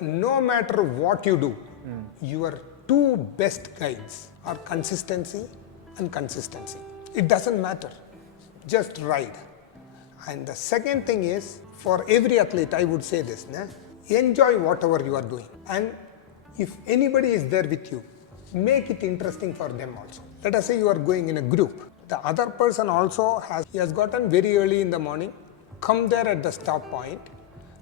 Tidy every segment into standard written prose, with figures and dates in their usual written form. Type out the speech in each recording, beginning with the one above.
No matter what you do, your two best guides are consistency and consistency. It doesn't matter. Just ride. And the second thing is, for every athlete, I would say this, enjoy whatever you are doing. And if anybody is there with you, make it interesting for them also. Let us say you are going in a group. The other person also has gotten very early in the morning, come there at the stop point,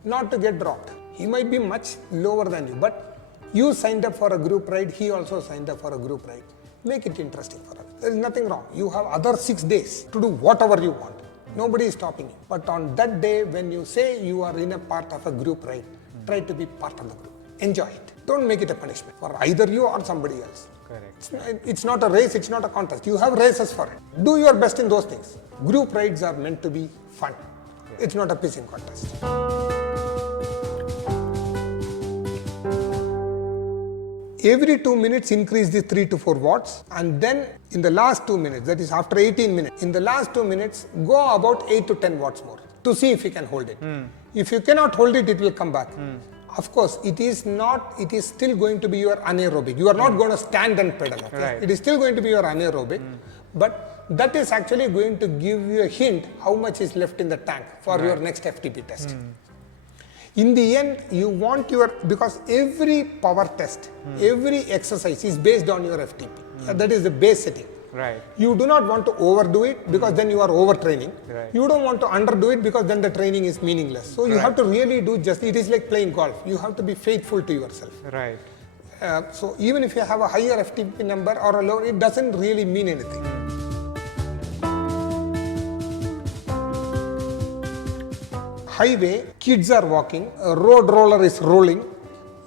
not to get dropped. He might be much lower than you, but you signed up for a group ride, he also signed up for a group ride. Make it interesting for him. There is nothing wrong. You have other 6 days to do whatever you want. Nobody is stopping you. But on that day, when you say you are in a part of a group ride, try to be part of the group. Enjoy it. Don't make it a punishment for either you or somebody else. Correct. It's not a race, it's not a contest. You have races for it. Do your best in those things. Group rides are meant to be fun. Yeah. It's not a pissing contest. Every 2 minutes increase the 3 to 4 watts, and then in the last 2 minutes, that is after 18 minutes, in the last 2 minutes, go about 8 to 10 watts more to see if you can hold it. If you cannot hold it, it will come back. Of course, it is still going to be your anaerobic. You are not going to stand and pedal. Okay? Right. It is still going to be your anaerobic, but that is actually going to give you a hint how much is left in the tank for your next FTP test. In the end, you want because every power test, every exercise is based on your FTP. That is the base setting. Right. You do not want to overdo it because then you are overtraining. Right. You don't want to underdo it because then the training is meaningless. So you have to really do it is like playing golf. You have to be faithful to yourself. Right. So even if you have a higher FTP number or a lower, it doesn't really mean anything. Highway, kids are walking, a road roller is rolling,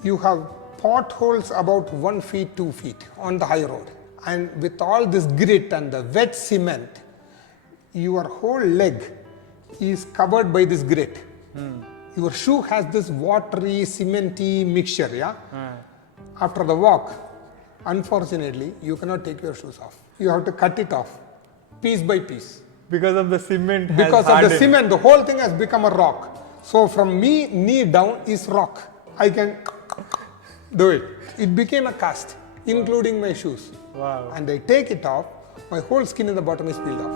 you have potholes about 1 feet, 2 feet on the high road. And with all this grit and the wet cement, your whole leg is covered by this grit. Your shoe has this watery, cementy mixture, After the walk, unfortunately, you cannot take your shoes off. You have to cut it off, piece by piece. Because of the cement Because of the cement, the whole thing has become a rock. So from knee down is rock. I can do it. It became a cast, including my shoes. Wow. And I take it off, my whole skin in the bottom is peeled off.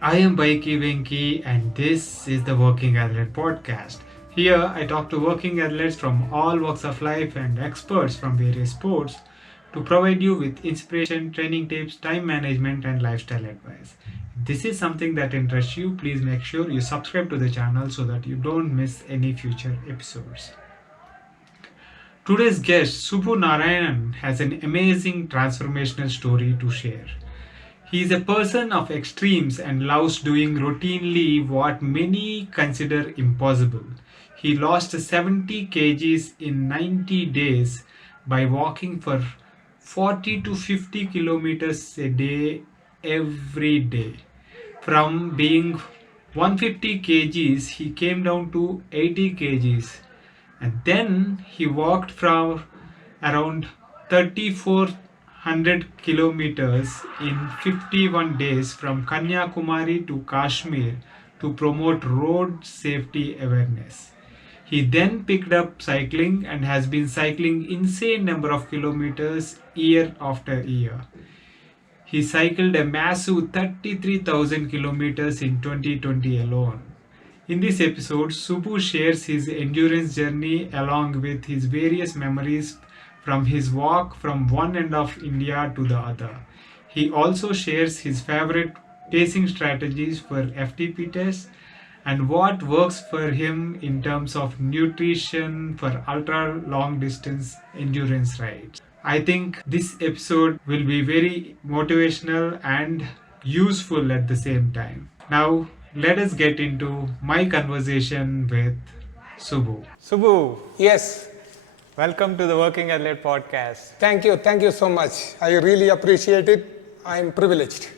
I am Baiki Venki and this is the Working Athlete Podcast. Here I talk to working athletes from all walks of life and experts from various sports to provide you with inspiration, training tips, time management and lifestyle advice. If this is something that interests you, please make sure you subscribe to the channel so that you don't miss any future episodes. Today's guest, Subu Narayanan, has an amazing transformational story to share. He is a person of extremes and loves doing routinely what many consider impossible. He lost 70 kgs in 90 days by walking for 40 to 50 kilometers a day every day. From being 150 kgs, he came down to 80 kgs. And then he walked from around 3,400 kilometers in 51 days from Kanyakumari to Kashmir to promote road safety awareness. He then picked up cycling and has been cycling insane number of kilometers year after year. He cycled a massive 33,000 kilometers in 2020 alone. In this episode, Subu shares his endurance journey along with his various memories from his walk from one end of India to the other. He also shares his favorite pacing strategies for FTP tests and what works for him in terms of nutrition for ultra long distance endurance rides. I think this episode will be very motivational and useful at the same time. Now, let us get into my conversation with Subu. Subu, Yes, welcome to the Working Athlete Podcast. thank you so much. I really appreciate it. I am privileged.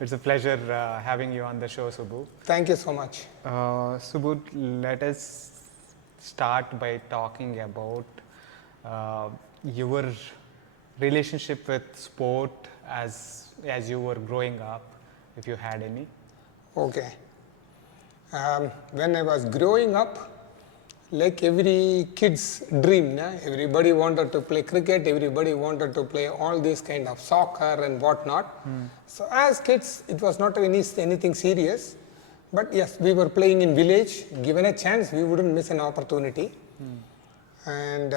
It's a pleasure having you on the show, Subu. Thank you so much. Subu, let us start by talking about your relationship with sport as you were growing up, if you had any. Okay. When I was growing up, like every kid's dream, everybody wanted to play cricket, everybody wanted to play all this kind of soccer and whatnot. So as kids, it was not anything serious. But yes, we were playing in village. Given a chance, we wouldn't miss an opportunity. And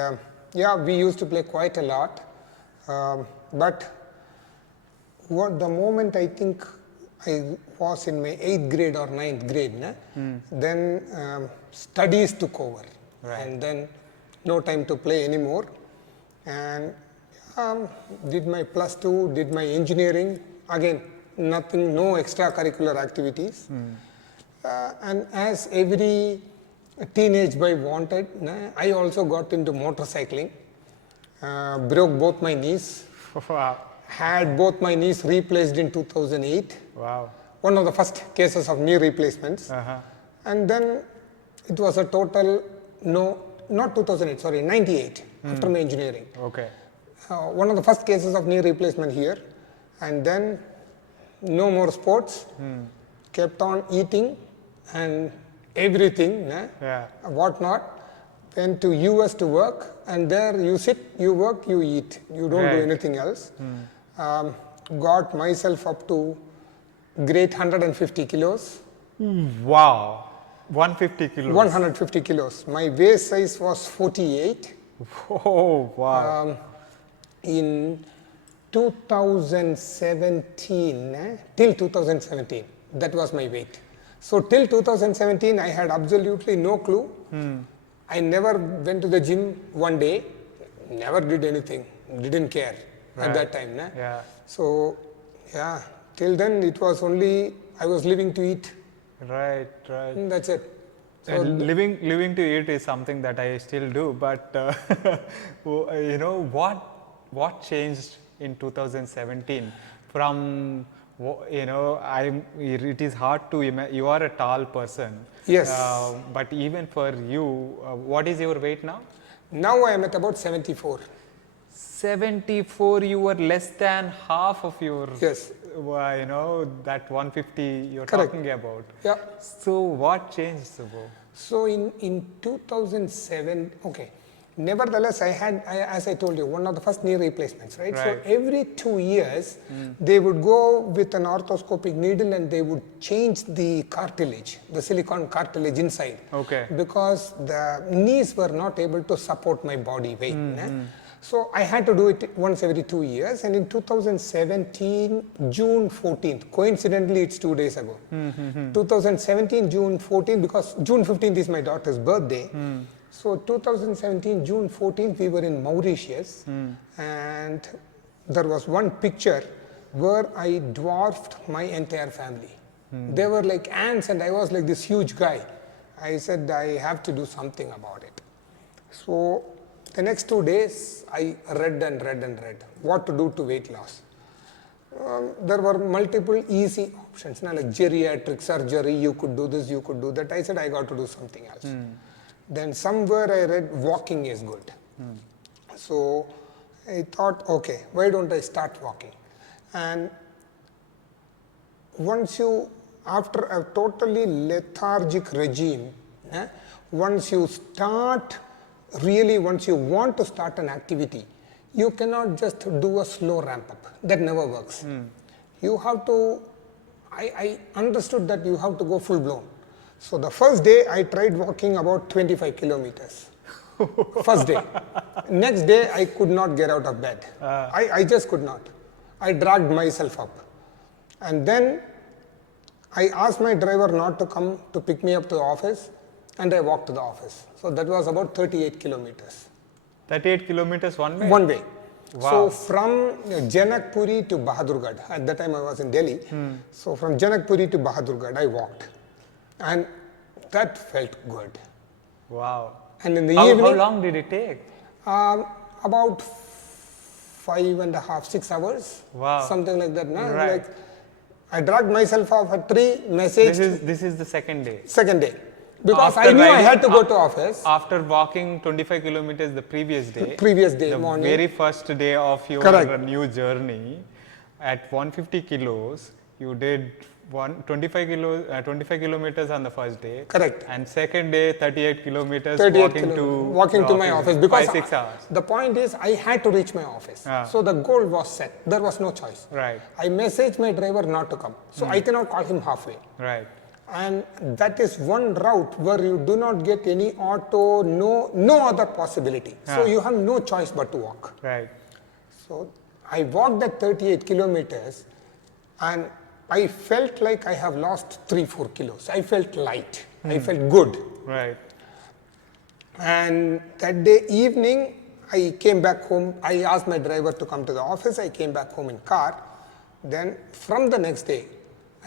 yeah, we used to play quite a lot. But the moment I think I was in my 8th grade or 9th grade, then studies took over. Right. And then no time to play anymore. And did my plus 2, did my engineering. Again, nothing, no extracurricular activities. And as every teenage boy wanted, I also got into motorcycling. Broke both my knees. Wow. Had both my knees replaced in 2008. Wow. One of the first cases of knee replacements. And then it was a total, no, not 2008, sorry, 98 after my engineering. Okay. One of the first cases of knee replacement here. And then no more sports. Kept on eating and everything, whatnot. Went to US to work, and there you sit, you work, you eat. You don't do anything else. Got myself up to great 150 kilos. Wow. 150 kilos. 150 kilos. My waist size was 48. Oh, wow. In 2017, till 2017, that was my weight. So till 2017, I had absolutely no clue. I never went to the gym one day, never did anything, didn't care at that time. Yeah. So, yeah, till then it was only, I was living to eat. Right. That's it. So And living to eat is something that I still do, but you know what changed in 2017 from, you know, it is hard to imagine. You are a tall person. Yes. But even for you, what is your weight now? Now I am at about 74. 74. You were less than half of your. Yes. You know, that 150 you're Correct. talking about. Yeah. So what changed, Subu? So in 2007, okay. Nevertheless, I had, as I told you, one of the first knee replacements, right? So every 2 years, they would go with an orthoscopic needle and they would change the cartilage, the silicone cartilage inside. Okay. Because the knees were not able to support my body weight. So I had to do it once every 2 years. And in 2017, June 14th, coincidentally, it's 2 days ago. 2017, June 14th, because June 15th is my daughter's birthday. So 2017, June 14th, we were in Mauritius, and there was one picture where I dwarfed my entire family. They were like ants and I was like this huge guy. I said, I have to do something about it. So the next 2 days, I read and read and read what to do to weight loss. There were multiple easy options, like geriatric surgery, you could do this, you could do that. I said, I got to do something else. Then somewhere I read walking is good. So I thought, okay, why don't I start walking? And once you, after a totally lethargic regime, once you start, really once you want to start an activity, you cannot just do a slow ramp up. That never works. You have to, I understood that you have to go full blown. So the first day I tried walking about 25 kilometers. First day. Next day I could not get out of bed. I just could not. I dragged myself up. And then I asked my driver not to come to pick me up to the office, and I walked to the office. So that was about 38 kilometers. 38 kilometers one way? One way. Wow. So from Janakpuri to Bahadurgarh, at that time I was in Delhi. So from Janakpuri to Bahadurgarh I walked. And that felt good. Wow. And in the How evening, long did it take? about 5.5, 6 hours. Wow. Something like that. No? Right. Like I dragged myself off at 3, messaged. This is the second day. Second day. Because After I knew I riding- had to go to office. After walking 25 kilometers the previous day. Previous day, the morning. very first day of your Correct. new journey, at 150 kilos, you did 25 kilometers on the first day. Correct. And second day, 38 kilometers 38 walking kilometers, to walking the to my office because 5-6 hours. the point is I had to reach my office. So the goal was set. There was no choice. Right. I messaged my driver not to come. So I cannot call him halfway. Right. And that is one route where you do not get any auto, no other possibility. So you have no choice but to walk. Right. So I walked that 38 kilometers and I felt like I have lost 3-4 kilos. I felt light. I felt good. Right. And that day evening, I came back home. I asked my driver to come to the office. I came back home in car. Then from the next day,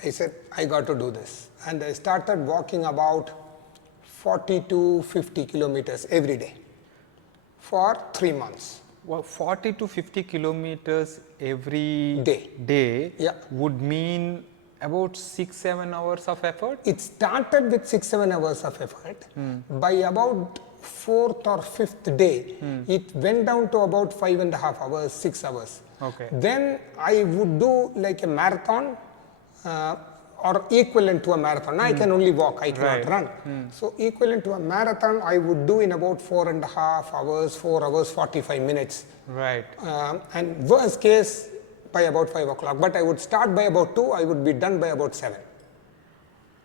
I said, I got to do this. And I started walking about 40 to 50 kilometers every day for 3 months. Well, 40 to 50 kilometers every Day. Yeah. would mean about 6-7 hours of effort. It started with 6-7 hours of effort. By about 4th or 5th day, it went down to about 5.5 hours, 6 hours. Okay. Then I would do like a marathon or equivalent to a marathon. I can only walk, I cannot run. So equivalent to a marathon, I would do in about 4.5 hours, 4 hours, 45 minutes. Right. And worst case, by about 5 o'clock. But I would start by about 2, I would be done by about 7.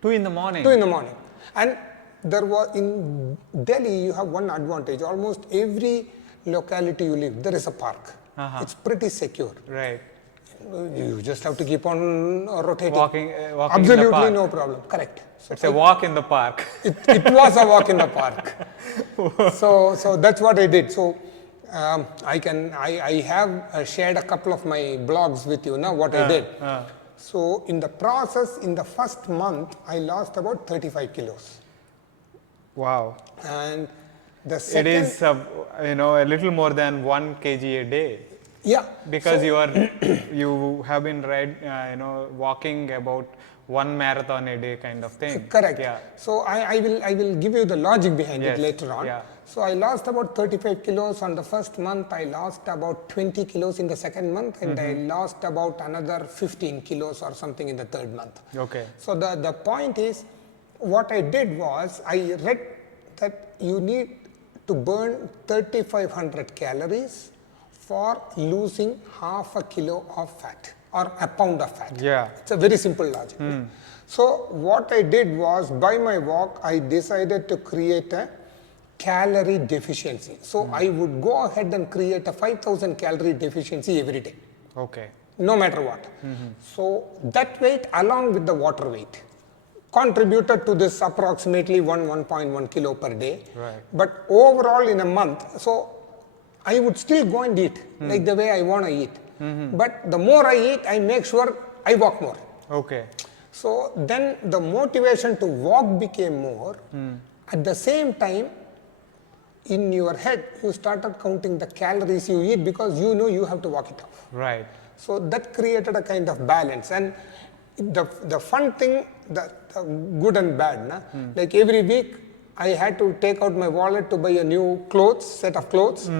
2 in the morning. 2 in the morning. And there was, in Delhi, you have one advantage. Almost every locality you live, there is a park. It's pretty secure. Right. You just have to keep on rotating. Walking in the Absolutely park. no problem. Correct. So It's a walk in the park. it was a walk in the park. So that's what I did. So I have shared a couple of my blogs with you now what I did. So in the process, in the first month, I lost about 35 kilos. Wow. And the second... It is, a little more than 1 kg a day. Yeah. Because you have been walking about 1 marathon a day kind of thing. Correct. Yeah. So I will give you the logic behind it later on. Yeah. So I lost about 35 kilos on the first month. I lost about 20 kilos in the second month, and I lost about another 15 kilos or something in the third month. Okay. So the point is, what I did was I read that you need to burn 3,500 calories for losing half a kilo of fat or a pound of fat. Yeah. It's a very simple logic. So what I did was, by my walk, I decided to create a calorie deficiency. So I would go ahead and create a 5,000 calorie deficiency every day. Okay. No matter what. So that weight along with the water weight contributed to this approximately 1.1 kilo per day. Right. But overall in a month, so I would still go and eat like the way I want to eat. But the more I eat, I make sure I walk more. Okay. So then the motivation to walk became more. At the same time, in your head, you started counting the calories you eat because you know you have to walk it off. Right. So that created a kind of balance. And the fun thing, the good and bad, like every week I had to take out my wallet to buy a new set of clothes,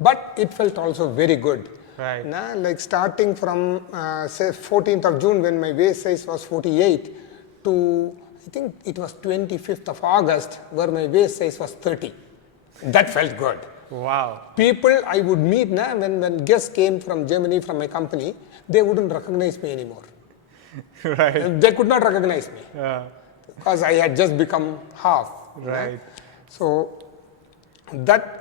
but it felt also very good. Right. Like starting from say 14th of June when my waist size was 48 to I think it was 25th of August where my waist size was 30. That felt good. Wow. People I would meet when guests came from Germany from my company, they wouldn't recognize me anymore. Right. They could not recognize me because I had just become half. Right. So that.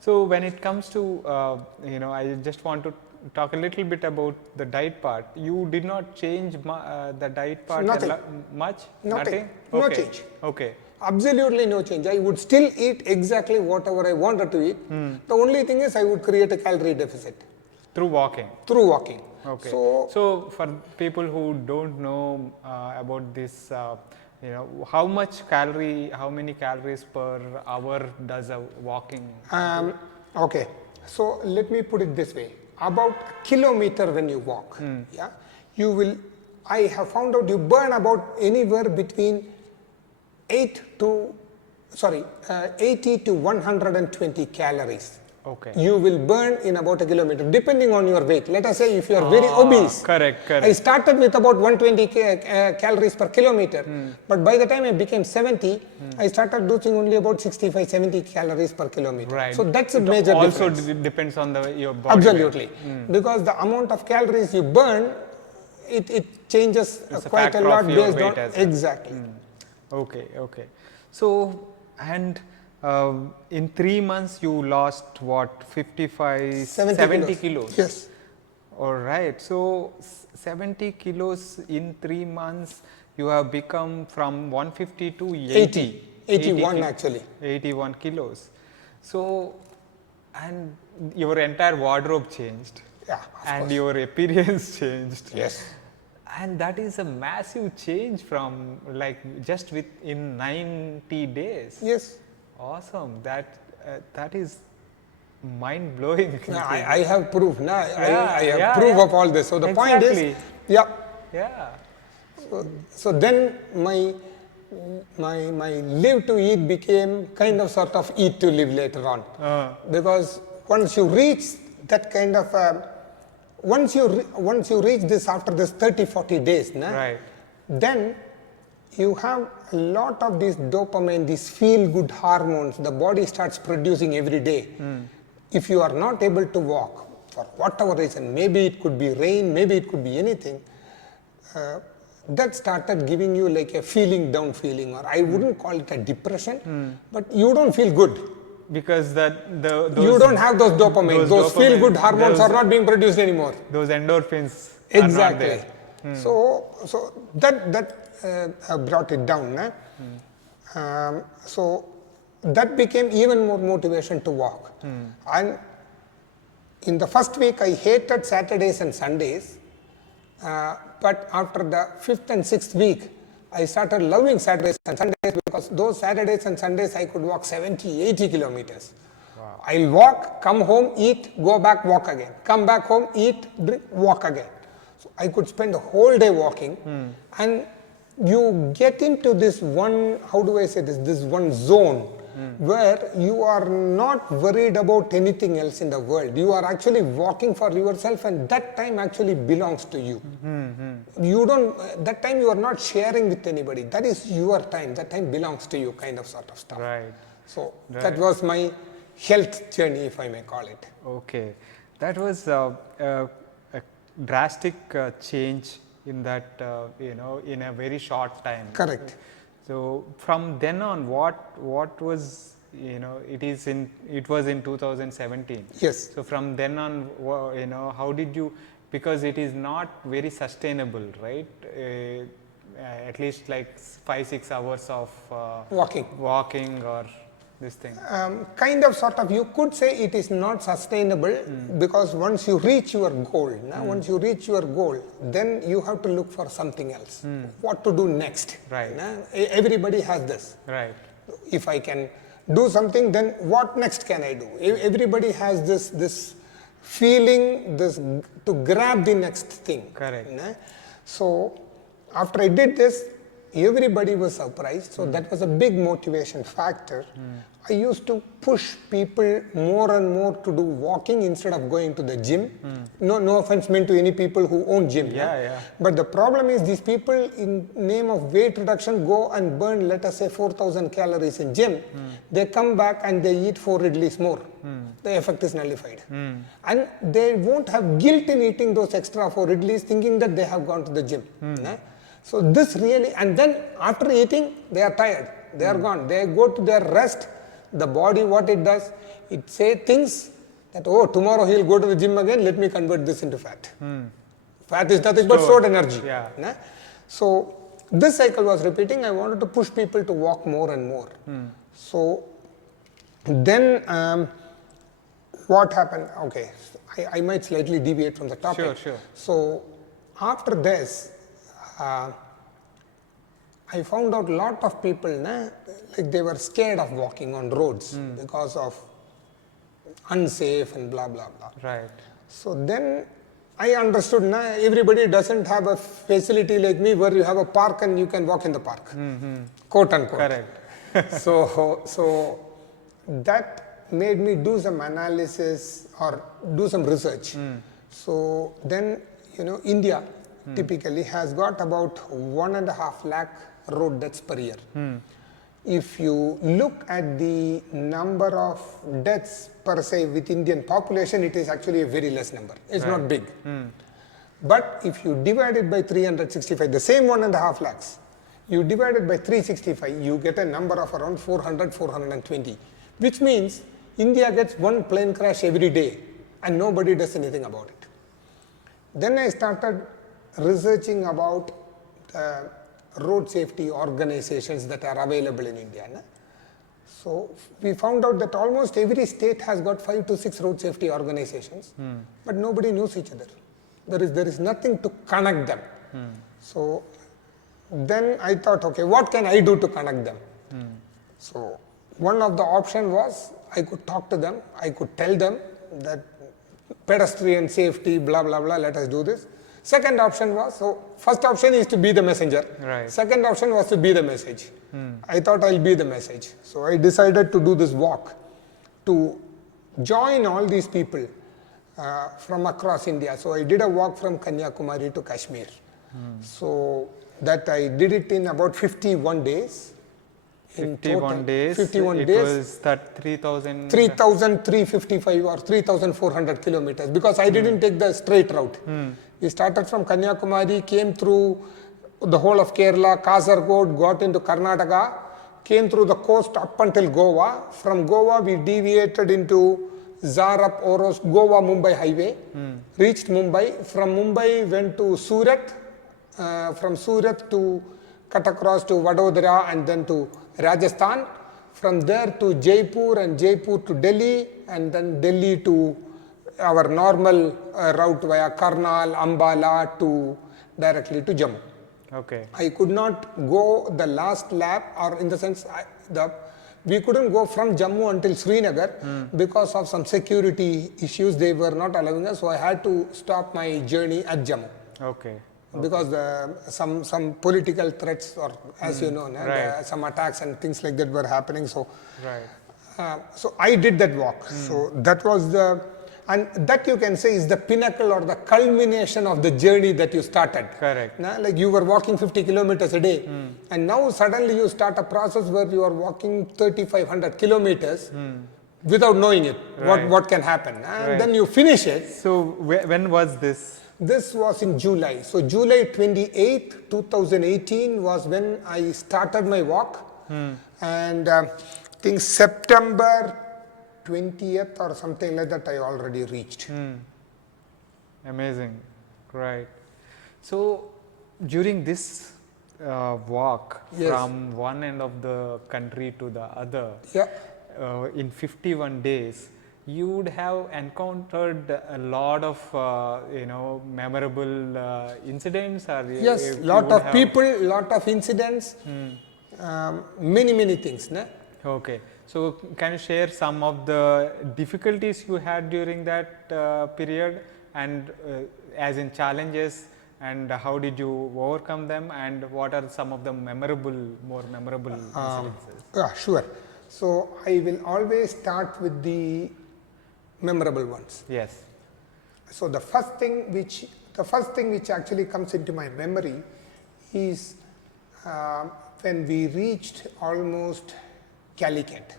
So when it comes to, I just want to talk a little bit about the diet part. You did not change the diet part Nothing. Much? Nothing. Okay. No change. Okay. Absolutely no change. I would still eat exactly whatever I wanted to eat. The only thing is I would create a calorie deficit. Through walking? Through walking. Okay. So for people who don't know about this, how many calories per hour does a walking? Okay. So let me put it this way. About a kilometer when you walk, I have found out you burn about anywhere between 80 to 120 calories Okay. you will burn in about a kilometer, depending on your weight. Let us say if you are very obese. Correct. I started with about 120 calories per kilometer, but by the time I became 70, I started doing only about 65, 70 calories per kilometer. Right. So that's a It major also difference. depends on your body weight. Absolutely. Because the amount of calories you burn, it changes It's a quite a factor lot of your based weight on, as well. exactly. Okay. So, and in 3 months you lost what, 70 kilos? Yes. All right. So 70 kilos in 3 months, you have become from 150 to 80. 81 actually. 81 kilos. So, and your entire wardrobe changed. Yeah, of And course. your appearance changed. Yes. And that is a massive change from like just within 90 days. Yes. Awesome. That is mind blowing. I have proof. I have yeah, proof yeah. of all this. So the point Exactly. is, yeah. Yeah. So then my live to eat became kind of sort of eat to live later on. Because once you reach that kind of once you reach this after this 30-40 days, Right. then you have a lot of this dopamine, these feel good hormones the body starts producing every day. If you are not able to walk for whatever reason, maybe it could be rain, maybe it could be anything, that started giving you like a feeling down feeling, or I wouldn't call it a depression, but you don't feel good. Because those, You don't have those dopamine, those feel good hormones are not being produced anymore. Those endorphins Exactly. are not there. So that brought it down. So that became even more motivation to walk. And in the first week, I hated Saturdays and Sundays. But after the 5th and 6th week, I started loving Saturdays and Sundays, because those Saturdays and Sundays I could walk 70, 80 kilometers. Wow. I'll walk, come home, eat, go back, walk again. Come back home, eat, drink, walk again. So I could spend the whole day walking, and you get into this one, how do I say this one zone where you are not worried about anything else in the world. You are actually walking for yourself, and that time actually belongs to you. You don't, that time you are not sharing with anybody. That is your time. That time belongs to you, kind of sort of stuff. Right. So that was my health journey, if I may call it. Okay. That was a drastic change in that, in a very short time. Correct. So from then on, what was, it was in 2017. Yes. So from then on, how did you, because it is not very sustainable, right? At least like 5-6 hours of walking or this thing. Kind of sort of, you could say it is not sustainable, because once you reach your goal, once you reach your goal, then you have to look for something else. What to do next? Right. Everybody has this. Right. If I can do something, then what next can I do? Everybody has this feeling, this to grab the next thing. Correct. So after I did this, everybody was surprised. So that was a big motivation factor. I used to push people more and more to do walking instead of going to the gym. No offense meant to any people who own gym. Yeah. But the problem is, these people, in name of weight reduction, go and burn, let us say, 4,000 calories in gym. They come back and they eat 4 idlis more. The effect is nullified. And they won't have guilt in eating those extra 4 idlis, thinking that they have gone to the gym. So this really, and then after eating, they are tired. They are gone. They go to their rest. The body, what it does, it says things that, oh, tomorrow he'll go to the gym again, let me convert this into fat. Fat is nothing but stored energy. Yeah. So this cycle was repeating. I wanted to push people to walk more and more. So then what happened? Okay, I might slightly deviate from the topic. Sure. So after this, I found out a lot of people, like they were scared of walking on roads because of unsafe and blah, blah, blah. Right. So then I understood, everybody doesn't have a facility like me where you have a park and you can walk in the park, quote unquote. Correct. So that made me do some analysis or do some research. So then, India typically has got about 1.5 lakh road deaths per year. If you look at the number of deaths per se with Indian population, it is actually a very less number. It's not big. But if you divide it by 365, the same 1.5 lakhs, you divide it by 365, you get a number of around 400, 420, which means India gets one plane crash every day and nobody does anything about it. Then I started researching about road safety organizations that are available in India. So we found out that almost every state has got 5 to 6 road safety organizations, but nobody knows each other. There is nothing to connect them. So then I thought, okay, what can I do to connect them? So one of the options was I could talk to them, I could tell them that pedestrian safety, blah, blah, blah, let us do this. Second option was, so first option is to be the messenger. Right. Second option was to be the message. I thought I'll be the message. So I decided to do this walk to join all these people from across India. So I did a walk from Kanyakumari to Kashmir. So that I did it in about 51 days. 51 days. 51 it days. Was that 3,355 or 3,400 kilometers because I didn't take the straight route. We started from Kanyakumari, came through the whole of Kerala, Kasaragod, got into Karnataka, came through the coast up until Goa. From Goa, we deviated into Zarup, Oros, Goa-Mumbai highway, reached Mumbai. From Mumbai, went to Surat. From Surat to cut across to Vadodara and then to Rajasthan. From there to Jaipur and Jaipur to Delhi and then Delhi to our normal route via Karnal, Ambala to directly to Jammu. Okay. I could not go the last lap, or in the sense we couldn't go from Jammu until Srinagar because of some security issues. They were not allowing us, so I had to stop my journey at Jammu. Okay. Because some political threats, or as you know, Right. some attacks and things like that were happening. So, Right. so I did that walk. So that was and that you can say is the pinnacle or the culmination of the journey that you started. Correct. Like you were walking 50 kilometers a day, and now suddenly you start a process where you are walking 3,500 kilometers without knowing it, Right. what can happen. And Right. then you finish it. So when was this? This was in July. So July 28th, 2018 was when I started my walk. And I think September 20th or something like that I already reached. Amazing. Right. So during this walk Yes. from one end of the country to the other, Yeah. in 51 days, you would have encountered a lot of memorable incidents, or Yes, you lot would of have- people, lot of incidents, many things. Okay, so can you share some of the difficulties you had during that period, and as in challenges, and how did you overcome them, and what are some of the more memorable incidences? Yeah, sure. So I will always start with the memorable ones. Yes. So the first thing which actually comes into my memory is when we reached almost Calicut.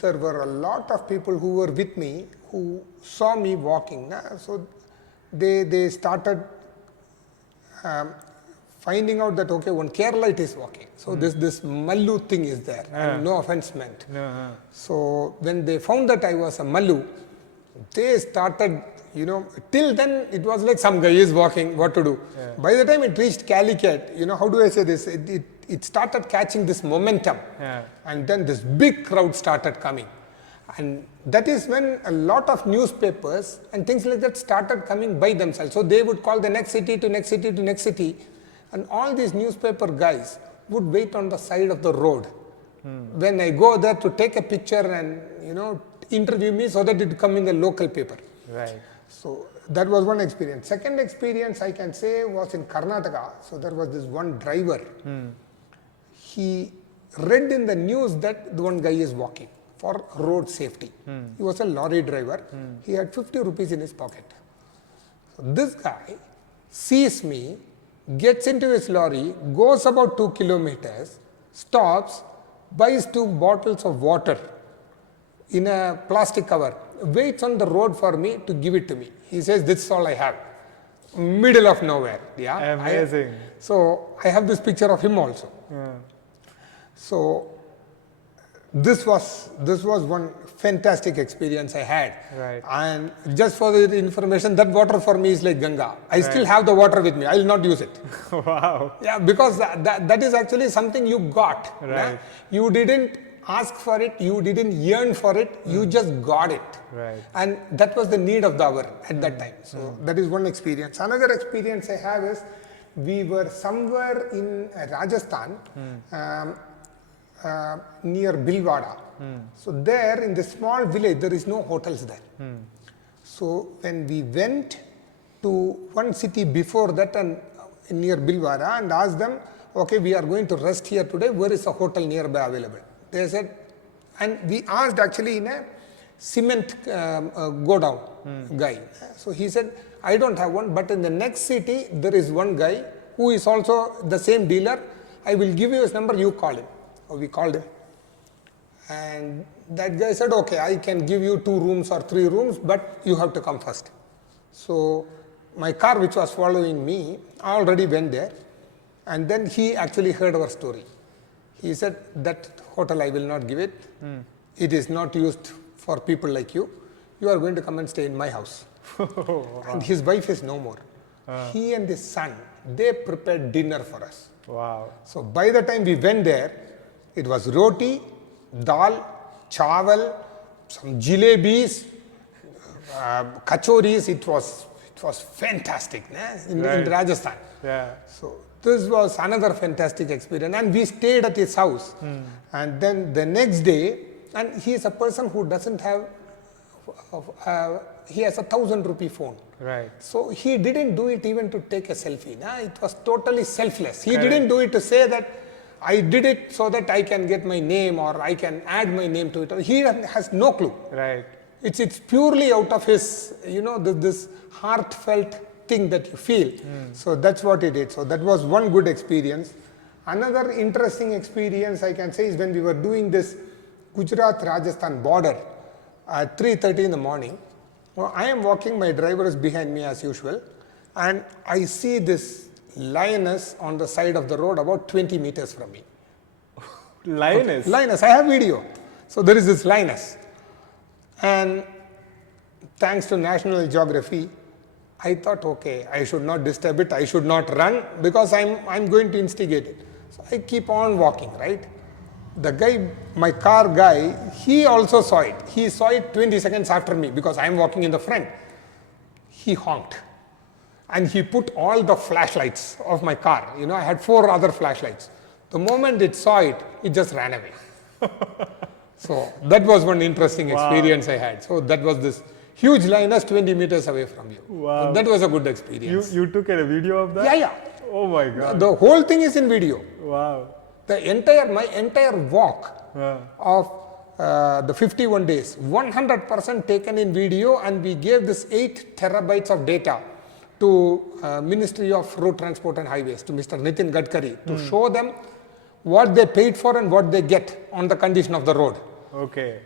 There were a lot of people who were with me who saw me walking. So they started finding out that okay, one Keralite is walking. So this Mallu thing is there, and no offense meant. So when they found that I was a Mallu, they started, till then it was like some guy is walking, what to do. Yeah. By the time it reached Calicut, how do I say this? It started catching this momentum, Yeah. and then this big crowd started coming. And that is when a lot of newspapers and things like that started coming by themselves. So they would call the next city to next city to next city, and all these newspaper guys would wait on the side of the road. When I go there to take a picture and interview me so that it would come in the local paper. Right. So that was one experience. Second experience I can say was in Karnataka. So there was this one driver. He read in the news that the one guy is walking. for road safety. He was a lorry driver. He had 50 rupees in his pocket. So this guy sees me, gets into his lorry, goes about 2 kilometers, stops, buys 2 bottles of water in a plastic cover, waits on the road for me to give it to me. He says, this is all I have. Middle of nowhere. Yeah. Amazing. So I have this picture of him also. Yeah. So this was one fantastic experience I had. Right. And just for the information, that water for me is like Ganga. I still have the water with me. I will not use it. Wow. Yeah, because that is actually something you got. Right. You didn't ask for it, you didn't yearn for it, you just got it. Right. And that was the need of the hour at that time. So that is one experience. Another experience I have is, we were somewhere in Rajasthan, near Bhilwara. So there in the small village, there is no hotels there. So when we went to one city before that and near Bhilwara and asked them, okay, we are going to rest here today, where is a hotel nearby available? They said, and we asked actually in a cement go down guy. So he said, I don't have one, but in the next city there is one guy who is also the same dealer. I will give you his number, you call him. So we called him. And that guy said, okay, I can give you 2 rooms or 3 rooms, but you have to come first. So my car, which was following me, already went there. And then he actually heard our story. He said, that hotel I will not give it. It is not used for people like you. You are going to come and stay in my house. And his wife is no more. He and his son, they prepared dinner for us. Wow. So by the time we went there, it was roti, dal, chawal, some jalebis, kachoris. It was fantastic in Rajasthan. Yeah. So this was another fantastic experience, and we stayed at his house. And then the next day, and he is a person who doesn't have, he has a 1,000 rupee phone. Right. So he didn't do it even to take a selfie. It was totally selfless. He Correct. didn't do it to say that I did it so that I can get my name or I can add my name to it. He has no clue. Right. It's purely out of his, this heartfelt thing that you feel. So that's what he did. So that was one good experience. Another interesting experience I can say is when we were doing this Gujarat-Rajasthan border at 3:30 in the morning. Well, I am walking, my driver is behind me as usual, and I see this lioness on the side of the road about 20 meters from me. Lioness? Lioness, I have video. So there is this lioness. And thanks to National Geography, I thought, okay, I should not disturb it, I should not run because I'm going to instigate it. So I keep on walking, right? The guy, my car guy, he also saw it. He saw it 20 seconds after me because I am walking in the front. He honked. And he put all the flashlights of my car. I had 4 other flashlights. The moment it saw it, it just ran away. So that was one interesting experience I had. So that was this huge lioness 20 meters away from you. Wow. So that was a good experience. You took a video of that? Yeah. Oh my God. The whole thing is in video. Wow. My entire walk of the 51 days, 100% taken in video, and we gave this 8 terabytes of data to Ministry of Road Transport and Highways, to Mr. Nitin Gadkari, to show them what they paid for and what they get on the condition of the road. Okay.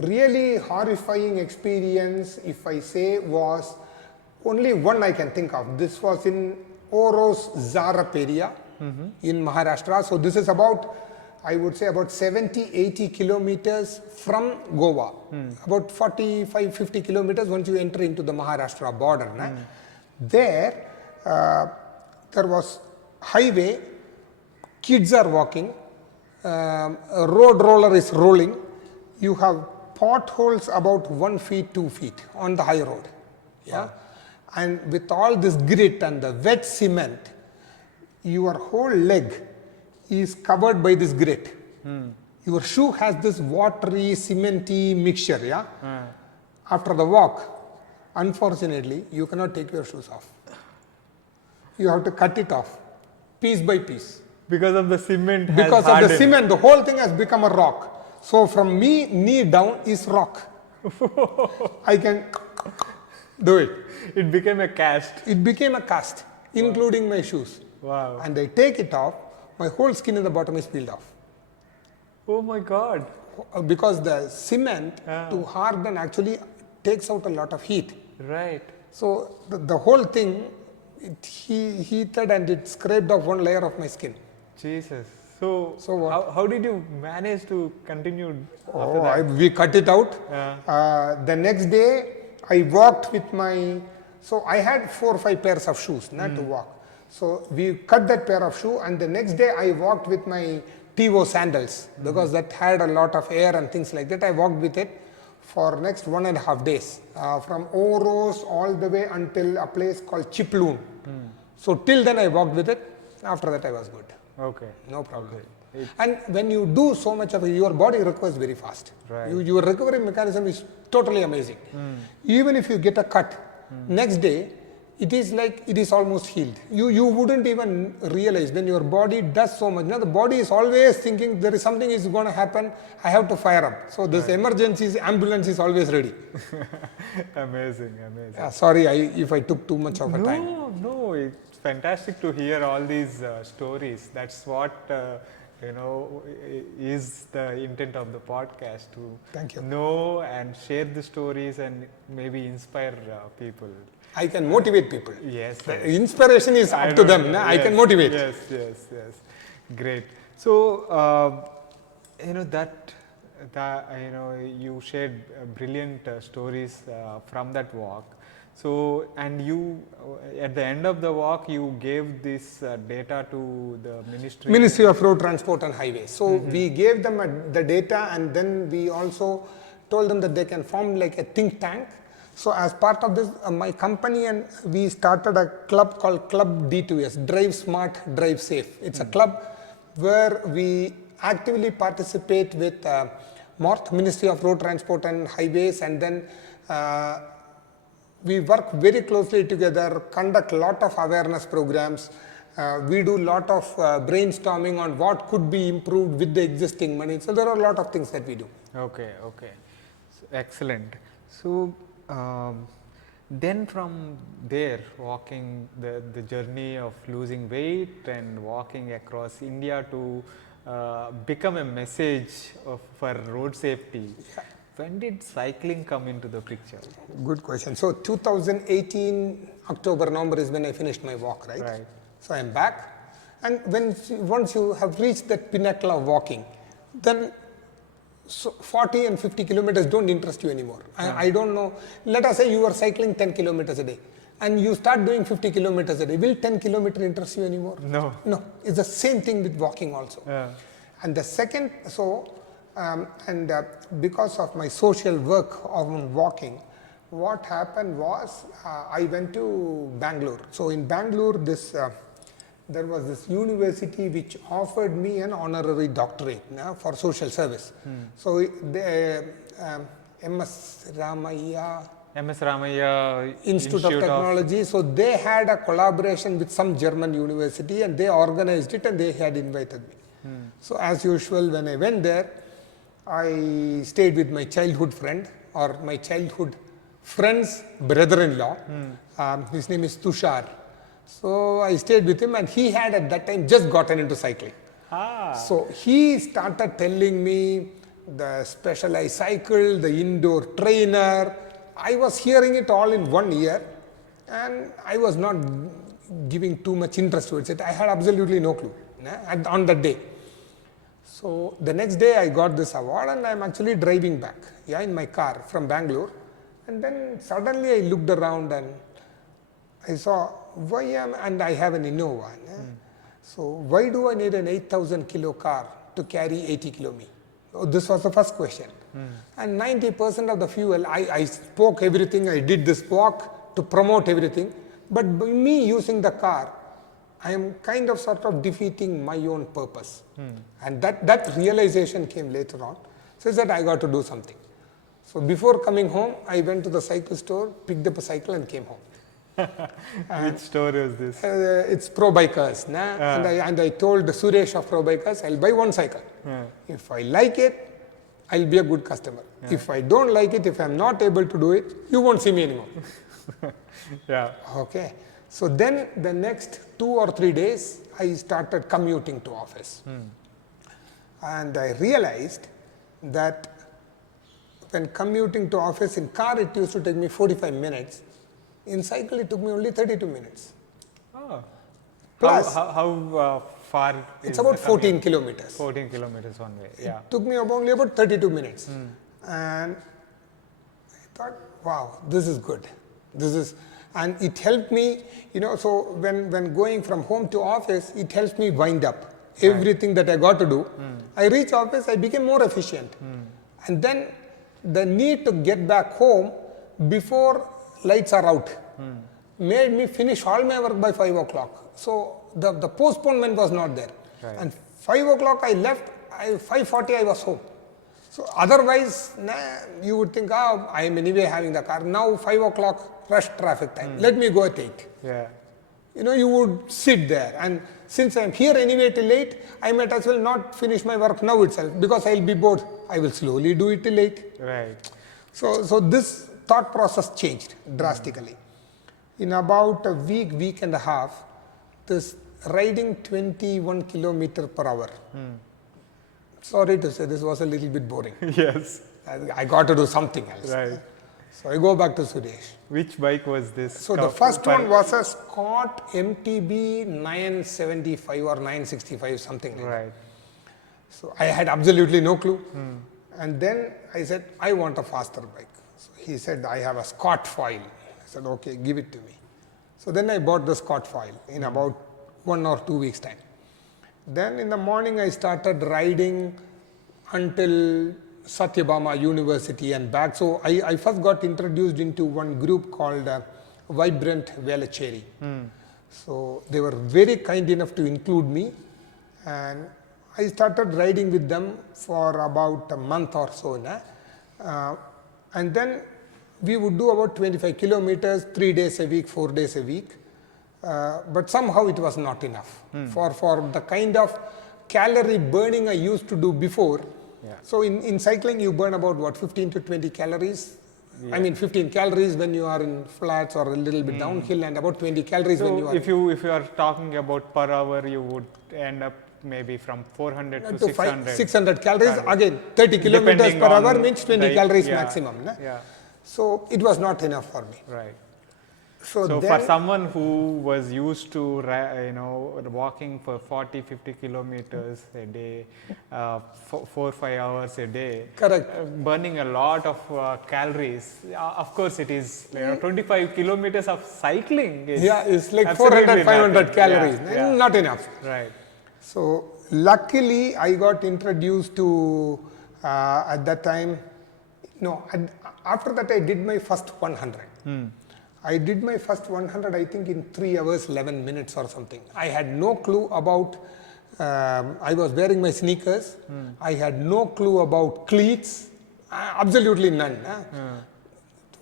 Really horrifying experience, if I say, was only one I can think of. This was in Oros Zarap area in Maharashtra. So this is about, I would say, about 70-80 kilometers from Goa. About 45-50 kilometers once you enter into the Maharashtra border. There was highway, kids are walking, a road roller is rolling. You have potholes about 1 feet, 2 feet on the high road. Yeah. And with all this grit and the wet cement, your whole leg is covered by this grit. Your shoe has this watery, cementy mixture. Yeah. After the walk, unfortunately, you cannot take your shoes off. You have to cut it off, piece by piece. Because of the cement has Because of hardened. the cement, the whole thing has become a rock. So from me, knee down is rock. I can do it. It became a cast. It became a cast, including my shoes. Wow. And I take it off, my whole skin in the bottom is peeled off. Oh my God. Because the cement to harden actually takes out a lot of heat. Right. So the whole thing, it heated and it scraped off one layer of my skin. Jesus. So what? how did you manage to continue after that? We cut it out. The next day, I walked with my, so I had 4 or 5 pairs of shoes to walk. So we cut that pair of shoe, and the next day I walked with my TO sandals because that had a lot of air and things like that. I walked with it for next 1.5 days from Oros all the way until a place called Chiploon. So till then I walked with it. After that I was good. Okay. No problem. Okay. And when you do so much of it, your body recovers very fast. Right. Your recovery mechanism is totally amazing. Even if you get a cut, next day, it is like it is almost healed. You wouldn't even realize when your body does so much. Now the body is always thinking there is something is going to happen. I have to fire up. So this emergency ambulance is always ready. Amazing. Sorry if I took too much of a time. No, it's fantastic to hear all these stories. That's what is the intent of the podcast, to Thank you. know and share the stories and maybe inspire people. I can motivate people. Yes. The inspiration is up to them. I can motivate. Yes. Great. So you shared brilliant stories from that walk. So, and you, at the end of the walk, you gave this data to the Ministry of Road Transport and Highways. So we gave them the data, and then we also told them that they can form like a think tank. So as part of this, my company and we started a club called Club D2S, Drive Smart, Drive Safe. It's a club where we actively participate with MORTH, Ministry of Road Transport and Highways, and then we work very closely together, conduct a lot of awareness programs. We do a lot of brainstorming on what could be improved with the existing money. So there are a lot of things that we do. Okay. So, excellent. So then from there, walking the journey of losing weight and walking across India to become a message for road safety. Yeah. When did cycling come into the picture? Good question. So 2018, October, November is when I finished my walk, right? Right. So I'm back. And once you have reached that pinnacle of walking, then 40 and 50 kilometers don't interest you anymore. I don't know. Let us say you are cycling 10 kilometers a day and you start doing 50 kilometers a day. Will 10 kilometers interest you anymore? No. It's the same thing with walking also. Yeah. And the second, because of my social work on walking, what happened was I went to Bangalore. So in Bangalore, there was this university which offered me an honorary doctorate for social service. So MS Ramaiah Institute of Technology. So they had a collaboration with some German university and they organized it and they had invited me. So as usual, when I went there, I stayed with my childhood friend or my childhood friend's brother-in-law. His name is Tushar. So I stayed with him and he had at that time just gotten into cycling. So he started telling me the specialized cycle, the indoor trainer. I was hearing it all in one ear and I was not giving too much interest towards it. I had absolutely no clue on that day. So the next day I got this award and I'm actually driving back in my car from Bangalore. And then suddenly I looked around and I saw and I have an Innova. So why do I need an 8,000 kilo car to carry 80 kilo me? So this was the first question. And 90% of the fuel, I spoke everything, I did this walk to promote everything. But by me using the car, I am kind of sort of defeating my own purpose. And that realization came later on. So I said I got to do something. So before coming home, I went to the cycle store, picked up a cycle and came home. Which store is this? It's Pro Bikers. And I told Suresh of Pro Bikers, I'll buy one cycle. If I like it, I'll be a good customer. If I don't like it, if I'm not able to do it, you won't see me anymore. Yeah. Okay. So then the next 2 or 3 days, I started commuting to office. And I realized that when commuting to office in car, it used to take me 45 minutes. In cycle, it took me only 32 minutes. Oh. Plus, How far? it's is about the commute? 14 kilometers. 14 kilometers one way. Yeah. Took me only about 32 minutes. And I thought, wow, this is good. And it helped me, so when going from home to office, it helps me wind up everything that I got to do. I reach office, I became more efficient. And then the need to get back home before lights are out made me finish all my work by 5 o'clock. So the postponement was not there. Right. And 5 o'clock I left, 5:40 I was home. So otherwise, you would think, I am anyway having the car. Now 5 o'clock, rush traffic time. Let me go at 8. Yeah. You would sit there. And since I am here anyway till 8, I might as well not finish my work now itself because I will be bored. I will slowly do it till 8. Right. So this thought process changed drastically. In about a week and a half, this riding 21 kilometer per hour. Sorry to say, this was a little bit boring. Yes. I got to do something else. Right. So I go back to Suresh. Which bike was this? So the first one was a Scott MTB 975 or 965, something like that. Right. So I had absolutely no clue. And then I said, I want a faster bike. So he said, I have a Scott foil. I said, okay, give it to me. So then I bought the Scott foil in about 1 or 2 weeks' time. Then in the morning I started riding until Satyabama University and back. So I first got introduced into one group called Vibrant Velacheri. So they were very kind enough to include me, and I started riding with them for about a month or so. And then we would do about 25 kilometers, 3 days a week, 4 days a week. But somehow it was not enough for the kind of calorie burning I used to do before. Yeah. So in cycling, you burn about what, 15 to 20 calories? I mean 15 calories when you are in flats or a little bit downhill, and about 20 calories when you So are if you are talking about per hour, you would end up maybe from 400 to 600. 600 calories. Again, 30 kilometers Depending per hour on means 20 the- calories yeah, maximum. Yeah. So it was not enough for me. Right. So So then, for someone who was used to walking for 40-50 kilometers a day, 4-5 hours a day, correct. burning a lot of calories. Of course, it is 25 kilometers of cycling. Is Yeah, it's like absolutely 400, 500 nothing. calories. Yeah, yeah. Not enough. Right. So luckily, I got introduced to at that time. No, after that I did my first 100. I did my first 100, I think, in 3 hours 11 minutes or something. I had no clue about. I was wearing my sneakers. I had no clue about cleats. Absolutely none.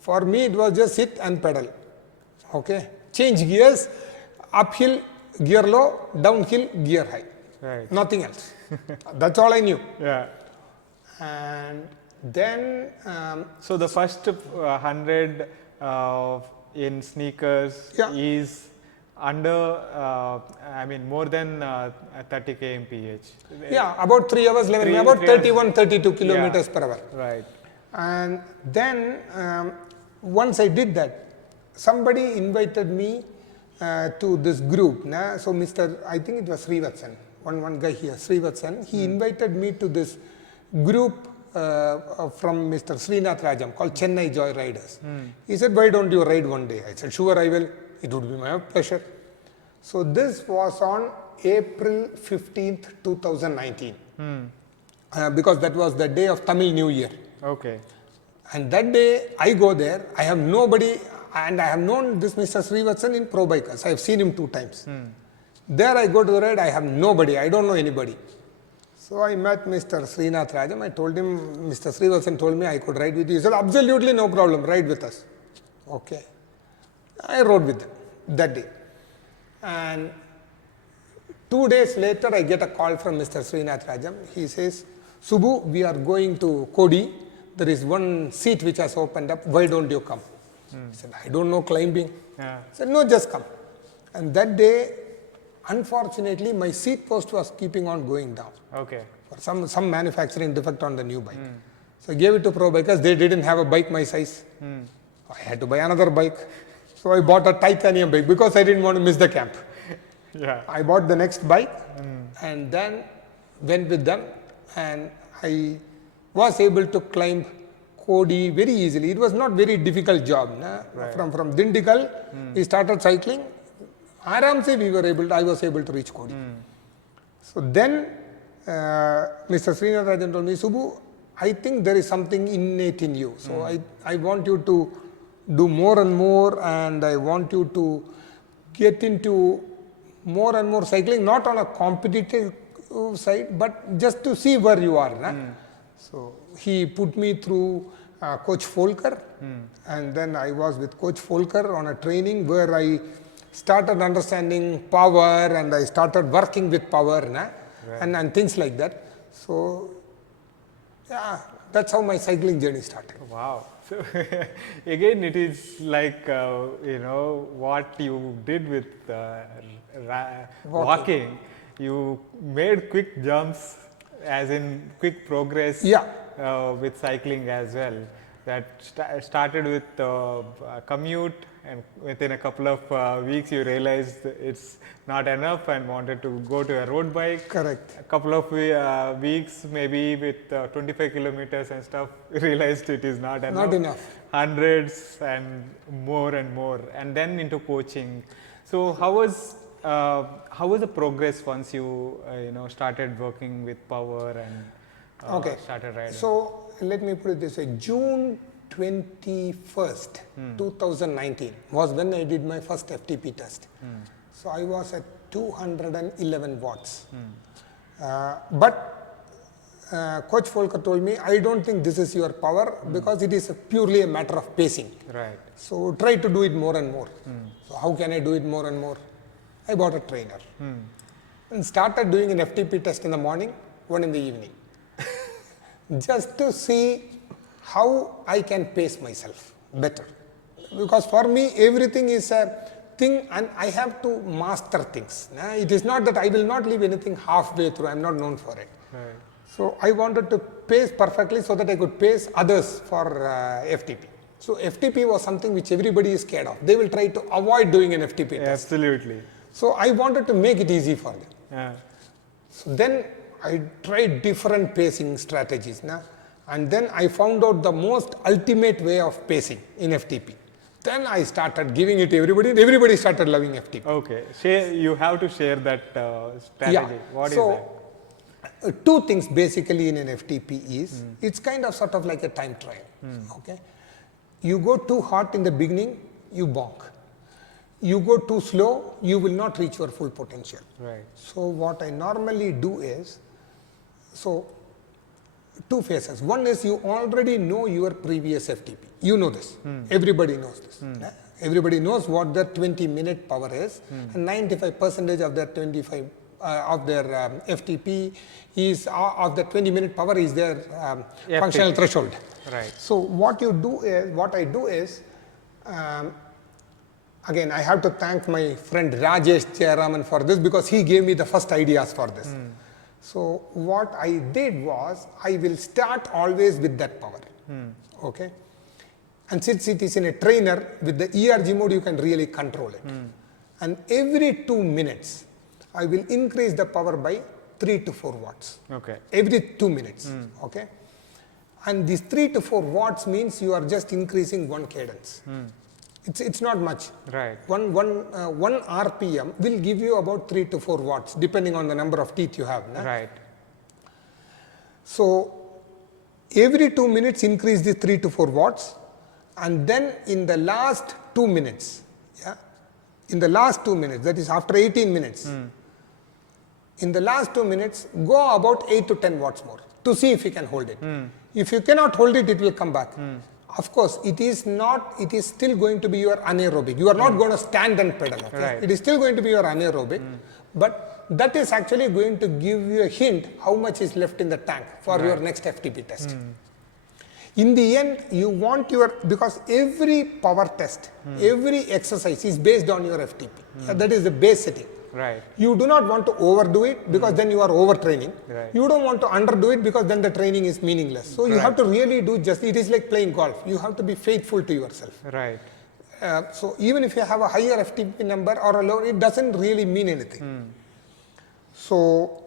For me, it was just sit and pedal. Okay, change gears, uphill gear low, downhill gear high. Right. Nothing else. That's all I knew. Yeah. And then So the first 100 in sneakers Yeah. is under, more than 30 kmph. yeah, about 3 hours 11, Three- about 3 hours. 31, 32 kilometers per hour. Right. And then once I did that, somebody invited me to this group. So I think it was Srivatsan, one guy here, Srivatsan. He invited me to this group from Mr. Srinath Rajam called Chennai Joy Riders. He said, why don't you ride one day? I said, sure, I will. It would be my pleasure. So this was on April 15th, 2019. Because that was the day of Tamil New Year. Okay. And that day, I go there, I have nobody, and I have known this Mr. Srivatsan in Pro Bikers. I have seen him 2 times. There I go to the ride, I have nobody, I don't know anybody. So I met Mr. Srinath Rajam. I told him, Mr. Srivatsan told me I could ride with you. He said, absolutely no problem, ride with us. Okay. I rode with him that day. And 2 days later, I get a call from Mr. Srinath Rajam. He says, Subu, we are going to Kodi. There is one seat which has opened up. Why don't you come? He said, I don't know climbing. Yeah. I said, no, just come. And that day, unfortunately, my seat post was keeping on going down. Okay. For some manufacturing defect on the new bike. So I gave it to pro bikers. They didn't have a bike my size. I had to buy another bike. So I bought a titanium bike because I didn't want to miss the camp. Yeah. I bought the next bike and then went with them, and I was able to climb Kodi very easily. It was not very difficult job. Na? Right. From Dindigul, we started cycling. Aramse I was able to reach Kodi. So then Mr. Srinarajan told me, Subu, I think there is something innate in you. So I want you to do more and more, and I want you to get into more and more cycling, not on a competitive side, but just to see where you are. Na? So he put me through Coach Folker, and then I was with Coach Folker on a training where I started understanding power, and I started working with power, na? And things like that. So yeah, that's how my cycling journey started. Wow. So again, it is like, what you did with walking. You made quick jumps, as in quick progress with cycling as well. That started with a commute, and within a couple of weeks you realized it's not enough and wanted to go to a road bike. Correct. A couple of weeks, maybe with 25 kilometers and stuff, realized it is not enough. Not enough. Hundreds and more, and then into coaching. So how was the progress once you started working with power and started riding? So let me put it this way. June 21st, 2019 was when I did my first FTP test. So I was at 211 watts. But Coach Folker told me, I don't think this is your power because it is purely a matter of pacing. Right. So try to do it more and more. So how can I do it more and more? I bought a trainer and started doing an FTP test in the morning, one in the evening. Just to see how I can pace myself better. Because for me, everything is a thing and I have to master things. It is not that I will not leave anything halfway through. I am not known for it. Right. So I wanted to pace perfectly so that I could pace others for FTP. So FTP was something which everybody is scared of. They will try to avoid doing an FTP test. Absolutely. So I wanted to make it easy for them. Yeah. So then I tried different pacing strategies. And then I found out the most ultimate way of pacing in FTP. Then I started giving it to everybody, and everybody started loving FTP. Okay, you have to share that strategy. What is that? Two things basically in an FTP is, it's kind of sort of like a time trial. Okay, you go too hot in the beginning, you bonk. You go too slow, you will not reach your full potential. Right. So what I normally do is, two phases. One is you already know your previous FTP. You know this. Everybody knows this. Everybody knows what their 20-minute power is, and 95% of their FTP is of the 20-minute power is their functional threshold. Right. So what I do is, again, I have to thank my friend Rajesh Jayaraman for this because he gave me the first ideas for this. So what I did was, I will start always with that power. Okay. And since it is in a trainer, with the ERG mode, you can really control it. And every 2 minutes, I will increase the power by 3 to 4 watts. Okay. Every 2 minutes. Okay. And this 3 to 4 watts means you are just increasing one cadence. It's not much. Right. One RPM will give you about 3 to 4 watts, depending on the number of teeth you have. Right. So every 2 minutes increase the 3 to 4 watts, and then in the last 2 minutes, in the last 2 minutes, that is after 18 minutes, in the last 2 minutes, go about 8 to 10 watts more to see if you can hold it. If you cannot hold it, it will come back. Of course, it is still going to be your anaerobic. You are not going to stand and pedal. Okay? Right. It is still going to be your anaerobic, but that is actually going to give you a hint how much is left in the tank for your next FTP test. In the end, you want because every power test, every exercise is based on your FTP. That is the base setting. Right. You do not want to overdo it because then you are overtraining. Right. You don't want to underdo it because then the training is meaningless. So you have to really do it is like playing golf. You have to be faithful to yourself. Right. So even if you have a higher FTP number or a lower, it doesn't really mean anything. So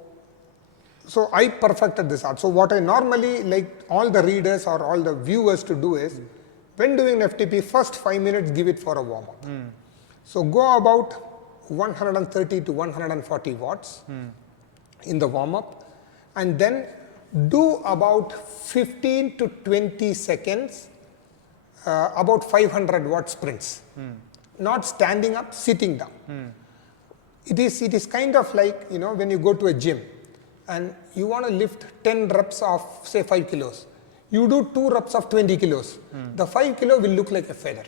I perfected this art. So what I normally like all the readers or all the viewers to do is, when doing FTP, first 5 minutes give it for a warm up. So go about 130 to 140 watts in the warm up, and then do about 15 to 20 seconds about 500 watt sprints. Not standing up, sitting down. It is kind of like, when you go to a gym and you want to lift 10 reps of say 5 kilos. You do 2 reps of 20 kilos. The 5 kilo will look like a feather.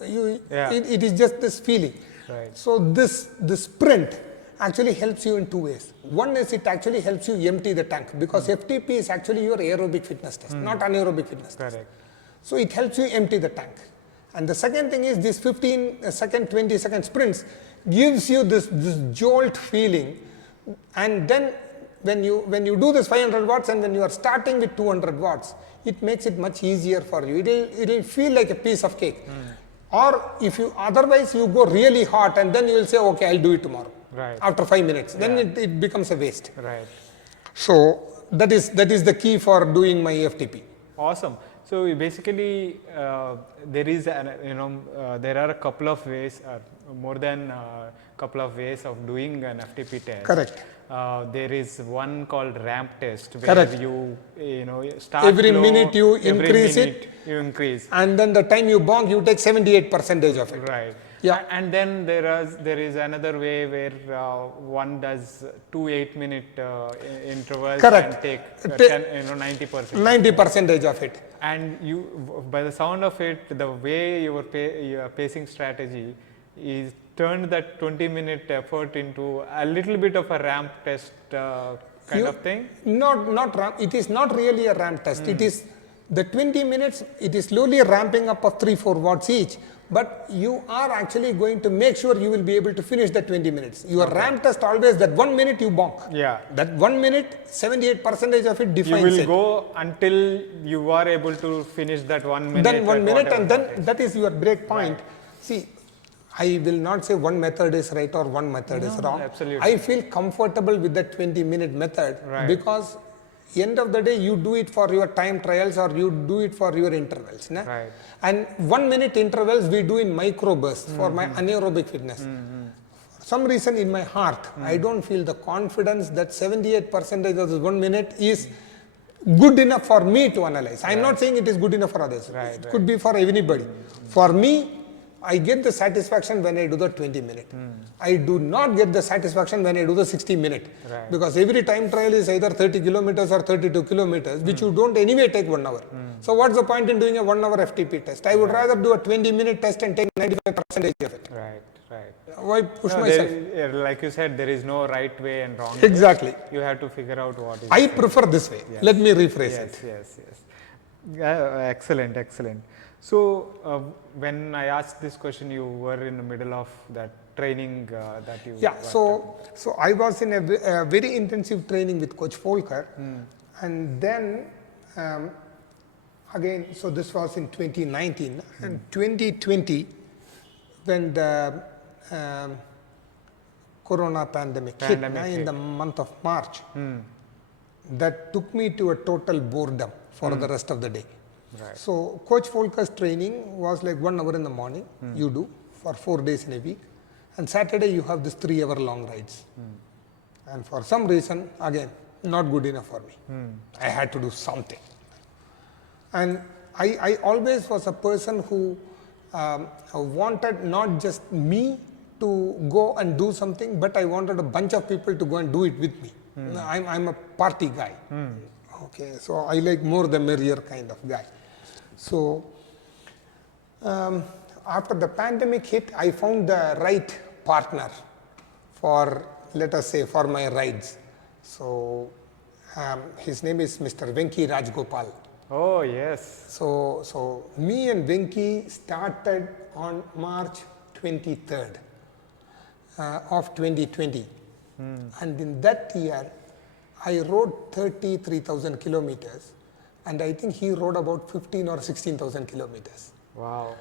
It is just this feeling. Right. So this sprint actually helps you in 2 ways. One is it actually helps you empty the tank, because FTP is actually your aerobic fitness test, not anaerobic fitness test. Correct. So it helps you empty the tank. And the second thing is this 15 second, 20 second sprints gives you this jolt feeling. And then when you do this 500 watts and when you are starting with 200 watts, it makes it much easier for you. It will feel like a piece of cake. Or if you otherwise you go really hot and then you will say, okay, I'll do it tomorrow. Right. After 5 minutes, then it becomes a waste. Right. So that is the key for doing my FTP. Awesome. So basically, there is there are a couple of ways, more than a couple of ways of doing an FTP test. Correct. There is one called ramp test, where Correct. you start Every low, minute you every increase minute you increase. And then the time you bonk, you take 78% of it. Right. Yeah. And then there is another way where one does 2 8-minute intervals. Correct. And take 90%. 90% of it. And you, by the sound of it, the way your pacing strategy is turned that 20-minute effort into a little bit of a ramp test kind of thing. Not ramp. It is not really a ramp test. It is the 20 minutes. It is slowly ramping up of 3-4 watts each. But you are actually going to make sure you will be able to finish the 20 minutes. Your ramp test always that 1 minute you bonk. Yeah. That 1 minute, 78% of it defines You will it. go until you are able to finish that 1 minute. Then 1 minute, and then that is. that is your break point. Right. See, I will not say one method is right or one method is wrong. Absolutely. I feel comfortable with the 20-minute method because end of the day you do it for your time trials or you do it for your intervals. Na? Right. And 1 minute intervals we do in micro bursts for my anaerobic fitness. For some reason in my heart, I don't feel the confidence that 78% of this 1 minute is good enough for me to analyze. I'm not saying it is good enough for others. It could be for anybody. For me, I get the satisfaction when I do the 20-minute. I do not get the satisfaction when I do the 60-minute. Right. Because every time trial is either 30 kilometers or 32 kilometers, which you don't anyway take 1 hour. So what's the point in doing a 1 hour FTP test? I would rather do a 20-minute test and take 95% of it. Right. Why push myself? Like you said, there is no right way and wrong Exactly. way. You have to figure out what is. I prefer this way. Yes. Let me rephrase it. Yes. Excellent. So when I asked this question, you were in the middle of that training that you. Yeah. So I was in a very intensive training with Coach Folker, and then again. So this was in 2019 and 2020 when the Corona pandemic hit in the month of March. That took me to a total boredom for the rest of the day. Right. So Coach Folker's training was like 1 hour in the morning, you do for 4 days in a week, and Saturday you have this 3-hour long rides. And for some reason, again, not good enough for me. I had to do something. And I always was a person who wanted not just me to go and do something, but I wanted a bunch of people to go and do it with me. I'm a party guy. Okay, so I like more the merrier kind of guy. So after the pandemic hit, I found the right partner for let us say, for my rides. So his name is Mr. Venki Rajgopal. Oh, yes. So me and Venki started on March 23rd of 2020. And in that year, I rode 33,000 kilometers, and I think he rode about 15 or 16,000 kilometers. Wow.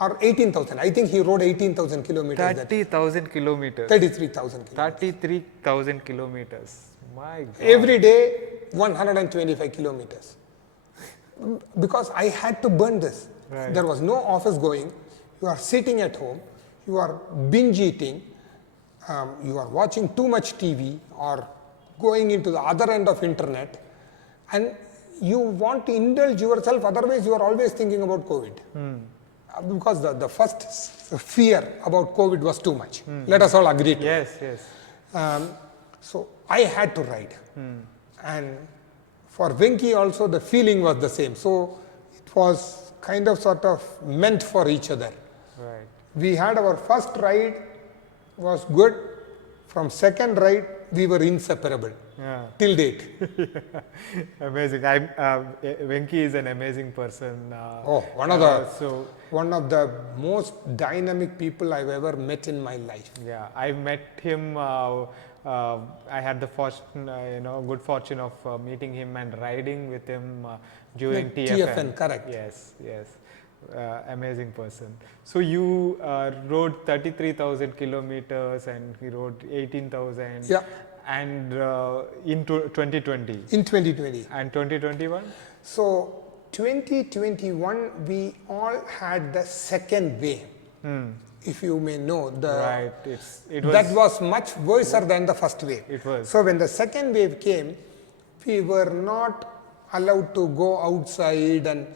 Or 18,000. I think he rode 18,000 kilometers. 30,000 kilometers. 33,000 kilometers. 33,000 kilometers. My God. Every day, 125 kilometers. Because I had to burn this. Right. There was no office going. You are sitting at home. You are binge eating. You are watching too much TV or going into the other end of internet. And you want to indulge yourself. Otherwise, you are always thinking about COVID. Because the first fear about COVID was too much. Let us all agree to it. Yes, yes. So I had to ride. And for Venki also the feeling was the same. So it was kind of sort of meant for each other. Right. We had our first ride was good. From second ride we were inseparable. Yeah. Till date. Amazing. Venki is an amazing person. One of the most dynamic people I've ever met in my life. Yeah, I met him. I had the good fortune of meeting him and riding with him during TFN. Correct. Yes, yes. Amazing person. So you rode 33,000 kilometers and he rode 18,000. Yeah. And in 2020. In 2020. And 2021? So 2021 we all had the second wave. If you may know, right. That was much worse than the first wave. It was. So when the second wave came, we were not allowed to go outside, and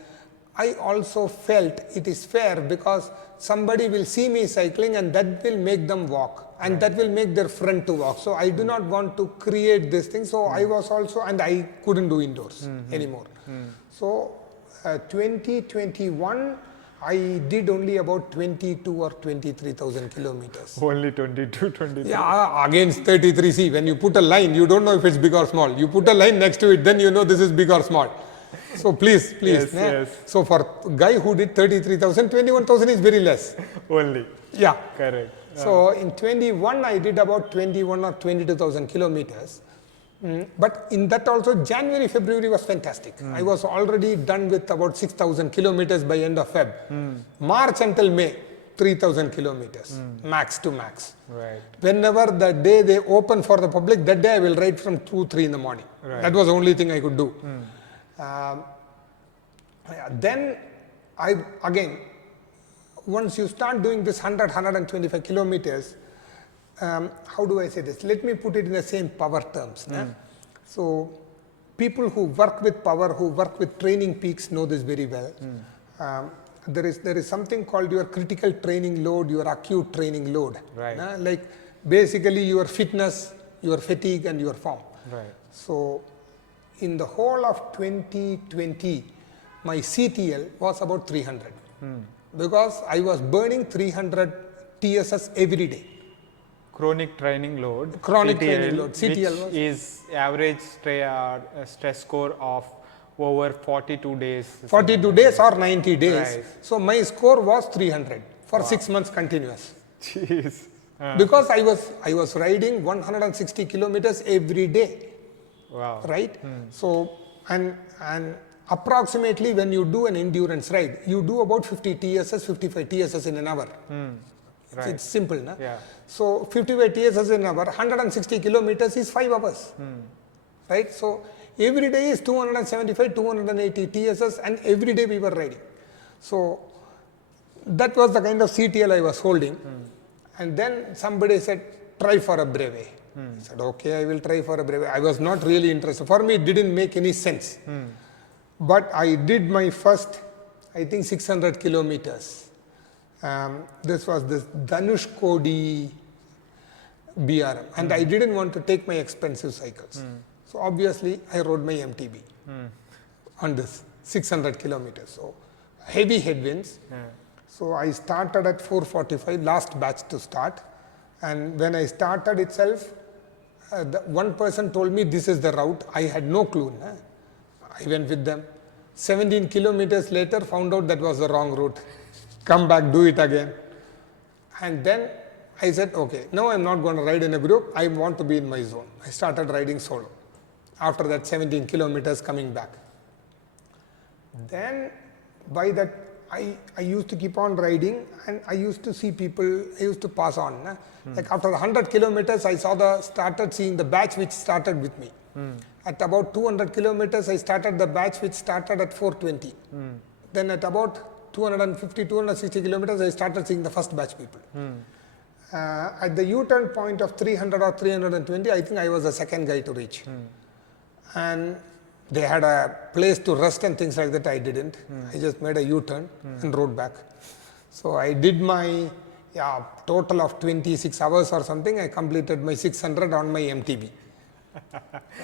I also felt it is fair because somebody will see me cycling and that will make them walk, and that will make their friend to walk. So I do not want to create this thing. So I was also, and I couldn't do indoors anymore. So 2021, I did only about 22 or 23,000 kilometers. Only 22, 23. Yeah, against 33. See, when you put a line, you don't know if it's big or small. You put a line next to it, then you know this is big or small. So please. Yes, yes. So for a guy who did 33,000, 21,000 is very less. Only. Yeah. Correct. So in 21, I did about 21 or 22,000 kilometers. But in that also, January, February was fantastic. I was already done with about 6,000 kilometers by end of Feb. March until May, 3,000 kilometers, max to max. Right. Whenever the day they open for the public, that day I will ride from 2, 3 in the morning. Right. That was the only thing I could do. Then once you start doing this 100, 125 kilometers, how do I say this? Let me put it in the same power terms. So people who work with power, who work with training peaks know this very well. There is something called your critical training load, your acute training load. Right. Like basically your fitness, your fatigue and your form. Right. So in the whole of 2020, my CTL was about 300 because I was burning 300 TSS every day. Chronic training load. Chronic CTL, training load. CTL which was is average stress score of over 42 days. 42 days or 90 days. Right. So my score was 300 for 6 months continuous. Jeez. Because I was riding 160 kilometers every day. Wow. Right? So and approximately when you do an endurance ride, you do about 50 TSS, 55 TSS in an hour. Right. It's simple, na? Yeah. So 55 TSS in an hour, 160 kilometers is 5 hours. Right? So every day is 275, 280 TSS, and every day we were riding. So that was the kind of CTL I was holding. And then somebody said, try for a Brevet. I said, okay, I will try for a Brevet. I was not really interested. For me, it didn't make any sense. But I did my first, I think 600 kilometers. This was this Dhanushkodi BRM. And I didn't want to take my expensive cycles. So obviously, I rode my MTB on this 600 kilometers. So heavy headwinds. So I started at 4:45, last batch to start. And when I started itself, the one person told me this is the route. I had no clue. Nah? I went with them. 17 kilometers later, found out that was the wrong route. Come back, do it again. And then I said, okay, now I'm not going to ride in a group. I want to be in my zone. I started riding solo. After that 17 kilometers coming back. Then by that, I used to keep on riding, and I used to see people, I used to pass on. Nah? Like after 100 kilometers, I started seeing the batch which started with me. At about 200 kilometers, I started the batch which started at 420. Then at about 250, 260 kilometers, I started seeing the first batch people. At the U-turn point of 300 or 320, I think I was the second guy to reach. And they had a place to rest and things like that. I didn't. I just made a U-turn and rode back. So I did my total of 26 hours or something. I completed my 600 on my MTB.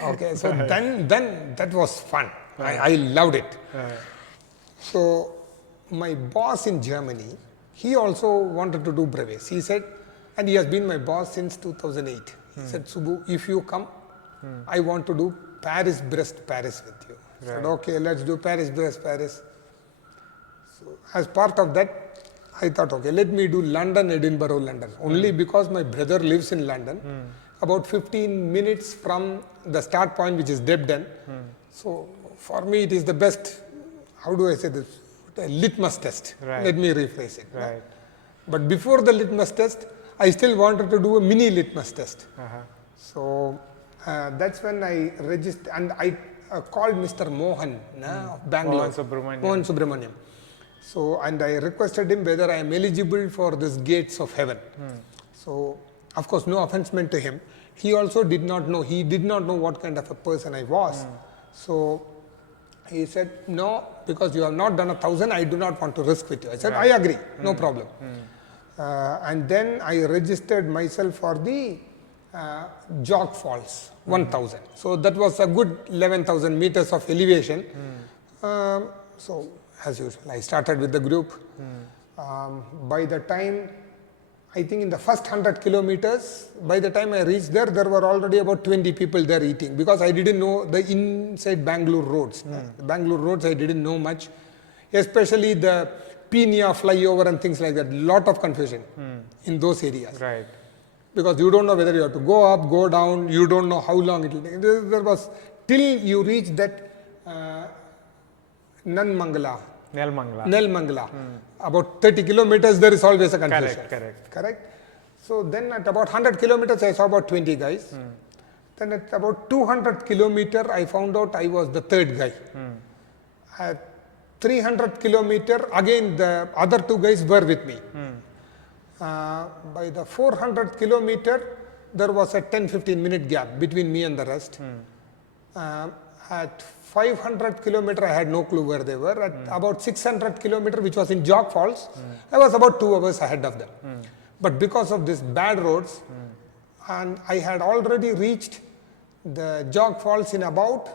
Okay, so then that was fun. I loved it. So my boss in Germany, he also wanted to do brevets. He said, and he has been my boss since 2008. He said, Subu, if you come, I want to do Paris-Brest, Paris with you. I said, okay, let's do Paris-Brest, Paris. So as part of that, I thought, okay, let me do London, Edinburgh, London. Only because my brother lives in London, about 15 minutes from the start point, which is Debden. So for me, it is the best, how do I say this, a litmus test. Let me rephrase it. But before the litmus test, I still wanted to do a mini litmus test. So that's when I registered, and I called Mr. Mohan of Bangalore. Mohan Subramaniam. So, and I requested him whether I am eligible for this gates of heaven. So, of course, no offense meant to him. He also did not know. He did not know what kind of a person I was. So, he said, no, because you have not done 1,000, I do not want to risk with you. I said, I agree, no problem. And then I registered myself for the Jog Falls, 1,000. So that was a good 11,000 meters of elevation. So as usual, I started with the group. By the time, I think in the first 100 kilometers, by the time I reached there, there were already about 20 people there eating, because I didn't know the inside Bangalore roads. The Bangalore roads I didn't know much, especially the Pina flyover and things like that. Lot of confusion in those areas. Because you don't know whether you have to go up, go down, you don't know how long it will take. There was, till you reach that Nelmangala. About 30 kilometers, there is always a confusion. Correct. So then at about 100 kilometers, I saw about 20 guys. Then at about 200 kilometers, I found out I was the third guy. At 300 kilometers, again the other two guys were with me. By the 400 kilometers, there was a 10-15 minute gap between me and the rest. At 500 kilometers, I had no clue where they were. At about 600 kilometers, which was in Jog Falls, I was about 2 hours ahead of them. But because of these bad roads, and I had already reached the Jog Falls in about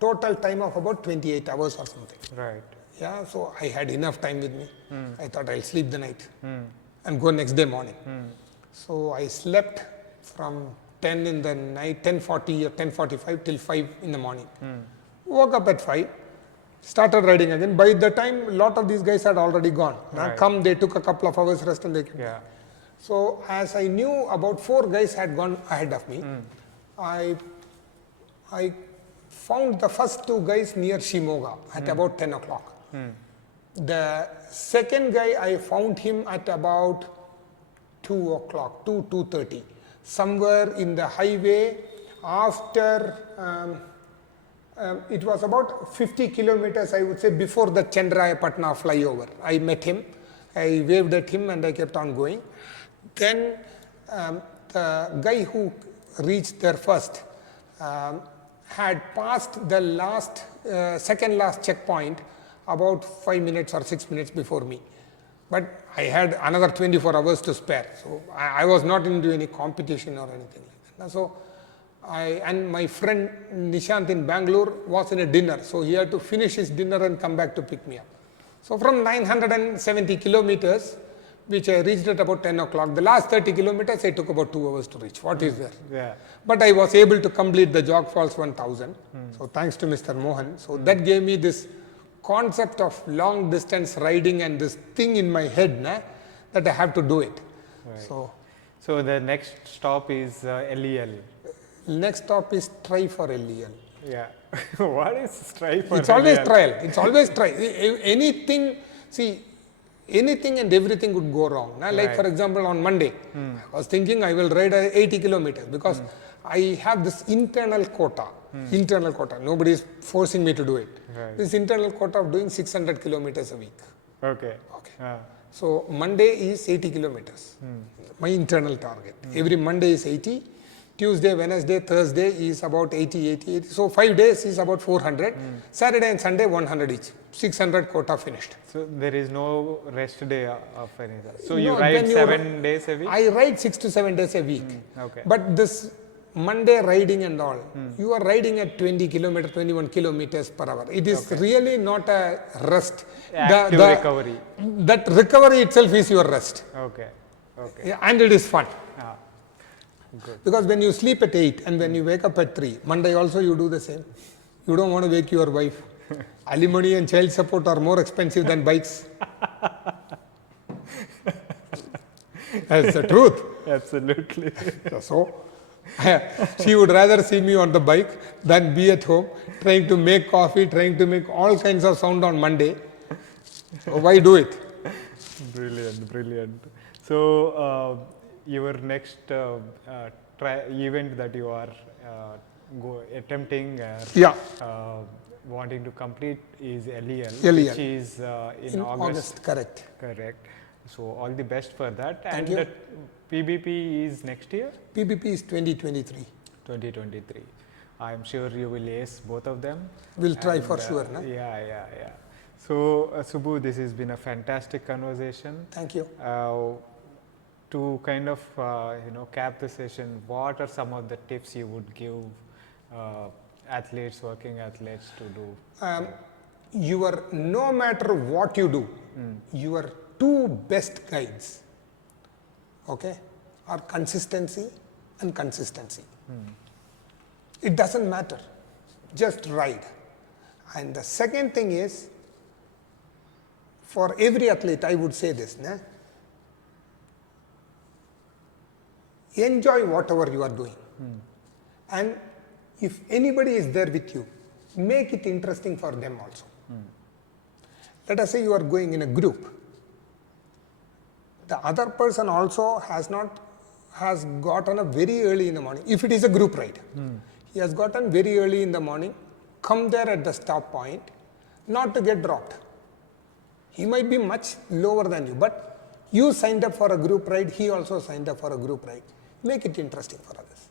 total time of about 28 hours or something. Yeah, so I had enough time with me. I thought I'll sleep the night and go next day morning. So I slept from 10 in the night, 10:40 or 10:45 till 5 in the morning. Woke up at 5, started riding again. By the time, a lot of these guys had already gone. Come, they took a couple of hours rest and they came back. So as I knew about 4 guys had gone ahead of me, I found the first 2 guys near Shimoga at about 10 o'clock. The second guy, I found him at about 2 o'clock, 2:30, somewhere in the highway after, it was about 50 kilometers, I would say, before the Chandrayapatna flyover. I met him, I waved at him and I kept on going. Then the guy who reached there first had passed the last, second last checkpoint about 5 minutes or 6 minutes before me. But I had another 24 hours to spare. So I was not into any competition or anything like that. So and my friend Nishant in Bangalore was in a dinner. So he had to finish his dinner and come back to pick me up. So from 970 kilometers, which I reached at about 10 o'clock. The last 30 kilometers, I took about 2 hours to reach. What is there? Yeah. But I was able to complete the Jog Falls 1000. So thanks to Mr. Mohan. So that gave me this concept of long distance riding and this thing in my head that I have to do it. Right. So the next stop is LEL. Next stop is try for LEL. Yeah. What is try for It's always LEL? trial. It's always try. Anything, see, anything and everything would go wrong. Like for example, on Monday, I was thinking I will ride 80 kilometers because I have this internal quota. Internal quota. Nobody is forcing me to do it. Right. This internal quota of doing 600 kilometers a week. Okay. Okay. So Monday is 80 kilometers. My internal target. Every Monday is 80. Tuesday, Wednesday, Thursday is about 80, 80, 80. So 5 days is about 400. Saturday and Sunday 100 each. 600 quota finished. So there is no rest day of any. So No, you ride when you 7 days a week? I ride 6 to 7 days a week. Okay. But this Monday riding and all, you are riding at 20 kilometers, 21 kilometers per hour. It is really not a rest. Active recovery. That recovery itself is your rest. Okay. Okay. Yeah, and it is fun. Ah, good. Because when you sleep at 8 and when you wake up at 3, Monday also you do the same. You don't want to wake your wife. Alimony and child support are more expensive than bikes. That's the truth. Absolutely. So, she would rather see me on the bike than be at home trying to make coffee, trying to make all kinds of sound on Monday. So why do it? Brilliant, brilliant. So, your next event that you are attempting Yeah, wanting to complete is LEL, LEL. which is in in August. August, correct. Correct. So, all the best for that. Thank and you. the PBP is next year, PBP is 2023. 2023. I am sure you will ace both of them. We'll try And, for sure. No? Yeah. So, Subu, this has been a fantastic conversation. Thank you. To kind of cap the session, what are some of the tips you would give athletes, working athletes to do? No matter what you do, your two best guides, okay, are consistency and consistency. It doesn't matter, just ride. And the second thing is, for every athlete, I would say this, enjoy whatever you are doing. And if anybody is there with you, make it interesting for them also. Let us say you are going in a group. The other person also has gotten up very early in the morning. If it is a group ride, he has gotten very early in the morning, come there at the stop point, not to get dropped. He might be much lower than you, but you signed up for a group ride, he also signed up for a group ride. Make it interesting for others.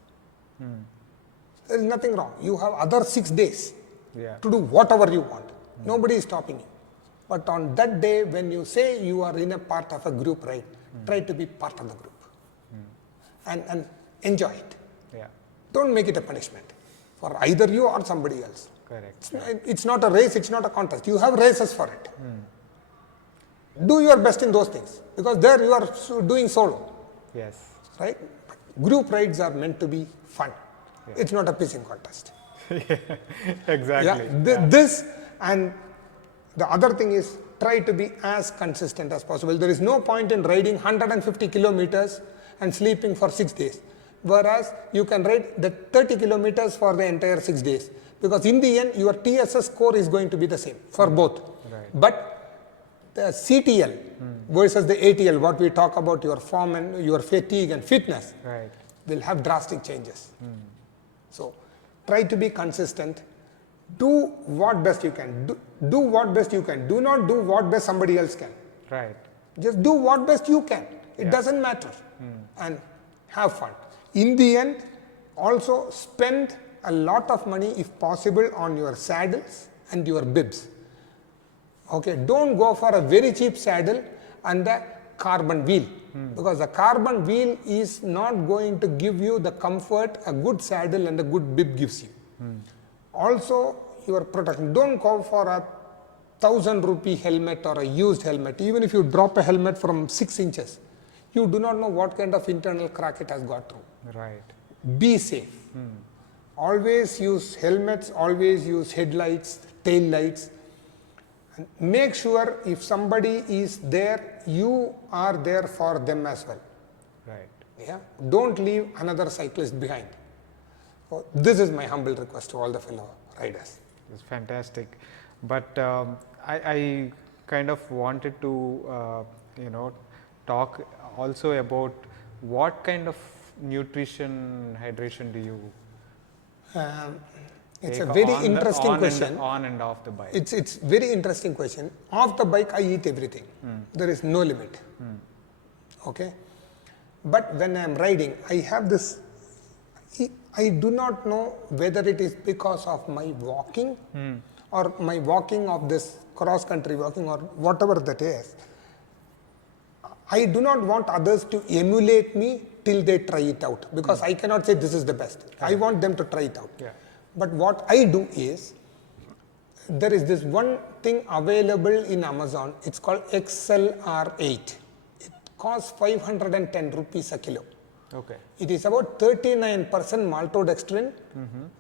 There is nothing wrong. You have other 6 days to do whatever you want. Nobody is stopping you. But on that day, when you say you are in a part of a group ride, try to be part of the group. And enjoy it. Yeah, Don't make it a punishment for either you or somebody else. correct. It's not a race, it's not a contest. You have races for it. Do your best in those things, because there you are doing solo, Yes. right? Group rides are meant to be fun. It's not a pissing contest. Exactly. This and the other thing is, try to be as consistent as possible. There is no point in riding 150 kilometers and sleeping for 6 days. Whereas you can ride the 30 kilometers for the entire 6 days. Because in the end, your TSS score is going to be the same for both. Right. But the CTL versus the ATL, what we talk about, your form and your fatigue and fitness, Right. will have drastic changes. So try to be consistent. Do what best you can. Do what best you can. Do not do what best somebody else can. Right. Just do what best you can. It doesn't matter. And have fun. In the end, also spend a lot of money, if possible, on your saddles and your bibs. Okay, don't go for a very cheap saddle and the carbon wheel, because the carbon wheel is not going to give you the comfort a good saddle and a good bib gives you. Also, your protection. Don't go for a 1,000 rupee helmet or a used helmet, even if you drop a helmet from 6 inches, you do not know what kind of internal crack it has got through. Right. Be safe. Always use helmets, always use headlights, tail lights. And make sure if somebody is there, you are there for them as well. Right. Yeah? Don't leave another cyclist behind. So this is my humble request to all the fellow riders. It's fantastic. But I kind of wanted to, talk also about what kind of nutrition, hydration do you It's take a very on interesting on question. on and off the bike? It's very interesting question. Off the bike, I eat everything. There is no limit. Okay. But when I am riding, I have this. I do not know whether it is because of my walking or my walking of this cross country walking or whatever that is. I do not want others to emulate me till they try it out, because I cannot say this is the best. I want them to try it out. Yeah. But what I do is, there is this one thing available in Amazon. It's called XLR8. It costs 510 rupees a kilo. Okay. It is about 39% maltodextrin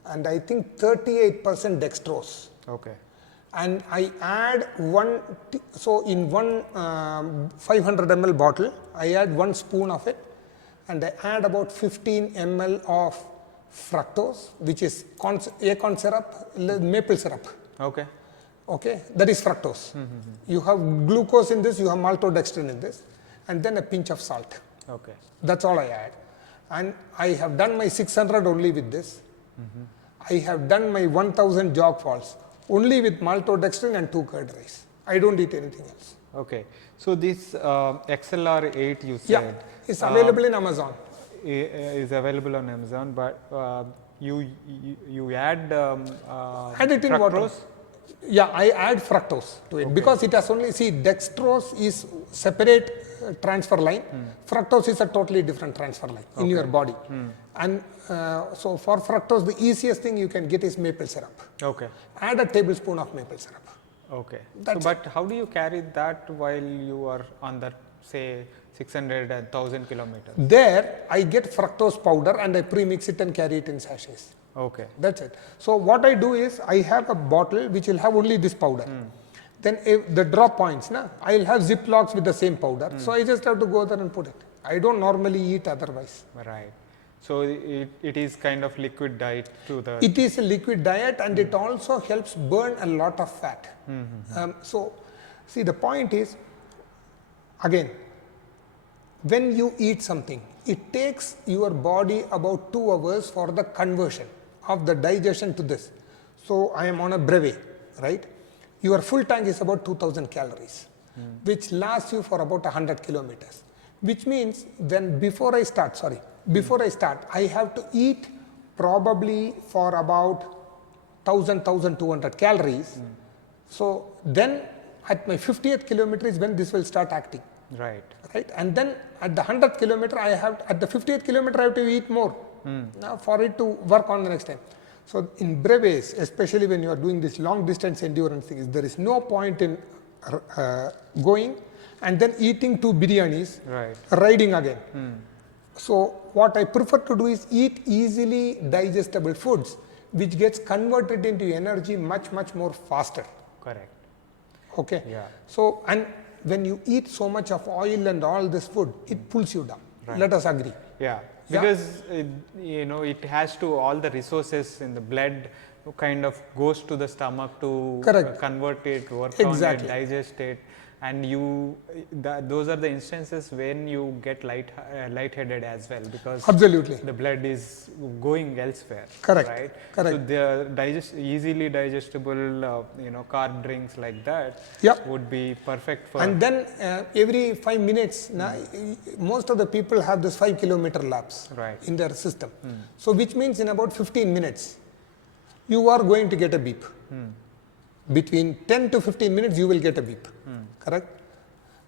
and I think 38% dextrose. Okay. And I add so in one 500 ml bottle, I add 1 spoon of it, and I add about 15 ml of fructose, which is acorn syrup, maple syrup. Okay. Okay, that is fructose. You have glucose in this, you have maltodextrin in this, and then a pinch of salt. Okay. That's all I add. And I have done my 600 only with this. I have done my 1000 jog falls only with maltodextrin and 2 curd rice. I don't eat anything else. Okay. So this XLR8 you said. Yeah, it's available in Amazon. Is available on Amazon, but you add Add it in water. fructose? Yeah, I add fructose to it because it has only, dextrose is separate transfer line. Fructose is a totally different transfer line in your body. And so for fructose, the easiest thing you can get is maple syrup. Okay. Add a tablespoon of maple syrup. Okay. That's but how do you carry that while you are on that, say, 600 and 1000 kilometers? There, I get fructose powder and I premix it and carry it in sachets. Okay. That's it. So what I do is, I have a bottle which will have only this powder. Then if the drop points, I'll have Ziplocs with the same powder. So I just have to go there and put it. I don't normally eat otherwise. Right. So it is kind of liquid diet to the. It is a liquid diet and it also helps burn a lot of fat. So see, the point is, again, when you eat something, it takes your body about 2 hours for the conversion of the digestion to this. So I am on a Brevet, right? Your full tank is about 2000 calories, which lasts you for about 100 kilometers. Which means before I start, I have to eat probably for about 1200 calories. So then at my 50th kilometer is when this will start acting. Right. Right, and then at the 100th kilometer, at the 50th kilometer, I have to eat more now for it to work on the next time. So in brevets, especially when you are doing this long distance endurance things, there is no point in going and then eating 2 biryanis, riding again. So what I prefer to do is eat easily digestible foods, which gets converted into energy much more faster. Correct. Okay. Yeah. So, and when you eat so much of oil and all this food, it pulls you down. Let us agree. Yeah, because it has to, all the resources in the blood kind of goes to the stomach to convert it, work on it, digest it, and those are the instances when you get lightheaded as well, because the blood is going elsewhere. Right? So the easily digestible carb drinks like that would be perfect for. And then every 5 minutes, most of the people have this 5 kilometer laps in their system. So which means in about 15 minutes, you are going to get a beep. Between 10 to 15 minutes, you will get a beep. Correct?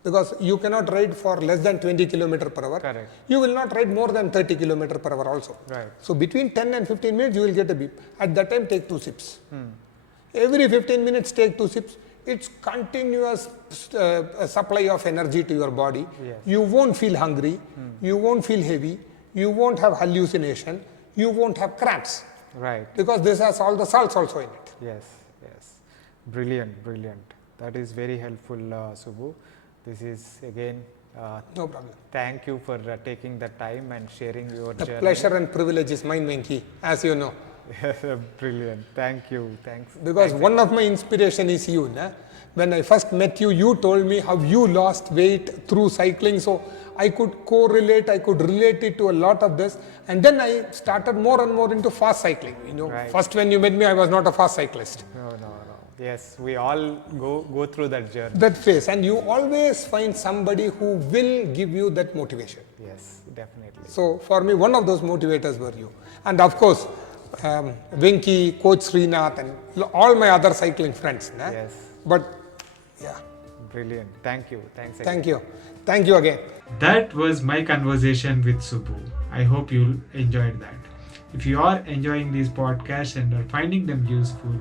Because you cannot ride for less than 20 kilometer per hour. Correct. You will not ride more than 30 kilometer per hour also. Right. So between 10 and 15 minutes, you will get a beep. At that time, take 2 sips. Every 15 minutes, take 2 sips. it's continuous supply of energy to your body. Yes. You won't feel hungry, you won't feel heavy, you won't have hallucination, you won't have cramps, Right. because this has all the salts also in it. Yes, yes. Brilliant, brilliant. That is very helpful, Subu. This is again, No problem. thank you for taking the time and sharing your The journey. pleasure and privilege is mine, Venki, as you know. Brilliant. Thank you. Thanks. Because Thanks one of my inspiration is you. Na? When I first met you, you told me how you lost weight through cycling. So I could correlate, I could relate it to a lot of this. And then I started more and more into fast cycling. You know, Right. first when you met me, I was not a fast cyclist. No, no, no. Yes, we all go through that journey. That phase. And you always find somebody who will give you that motivation. Yes, definitely. So for me, one of those motivators were you. And of course, Venki, Coach Srinath, and all my other cycling friends. Na? Yes. But yeah, Brilliant. Thank you. Thanks again. thank you. Thank you again. That was my conversation with Subu. I hope you enjoyed that. If you are enjoying these podcasts and are finding them useful,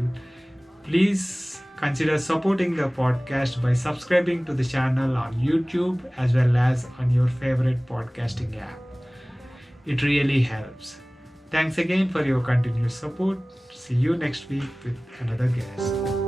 please consider supporting the podcast by subscribing to the channel on YouTube as well as on your favorite podcasting app. It really helps. Thanks again for your continued support. See you next week with another guest.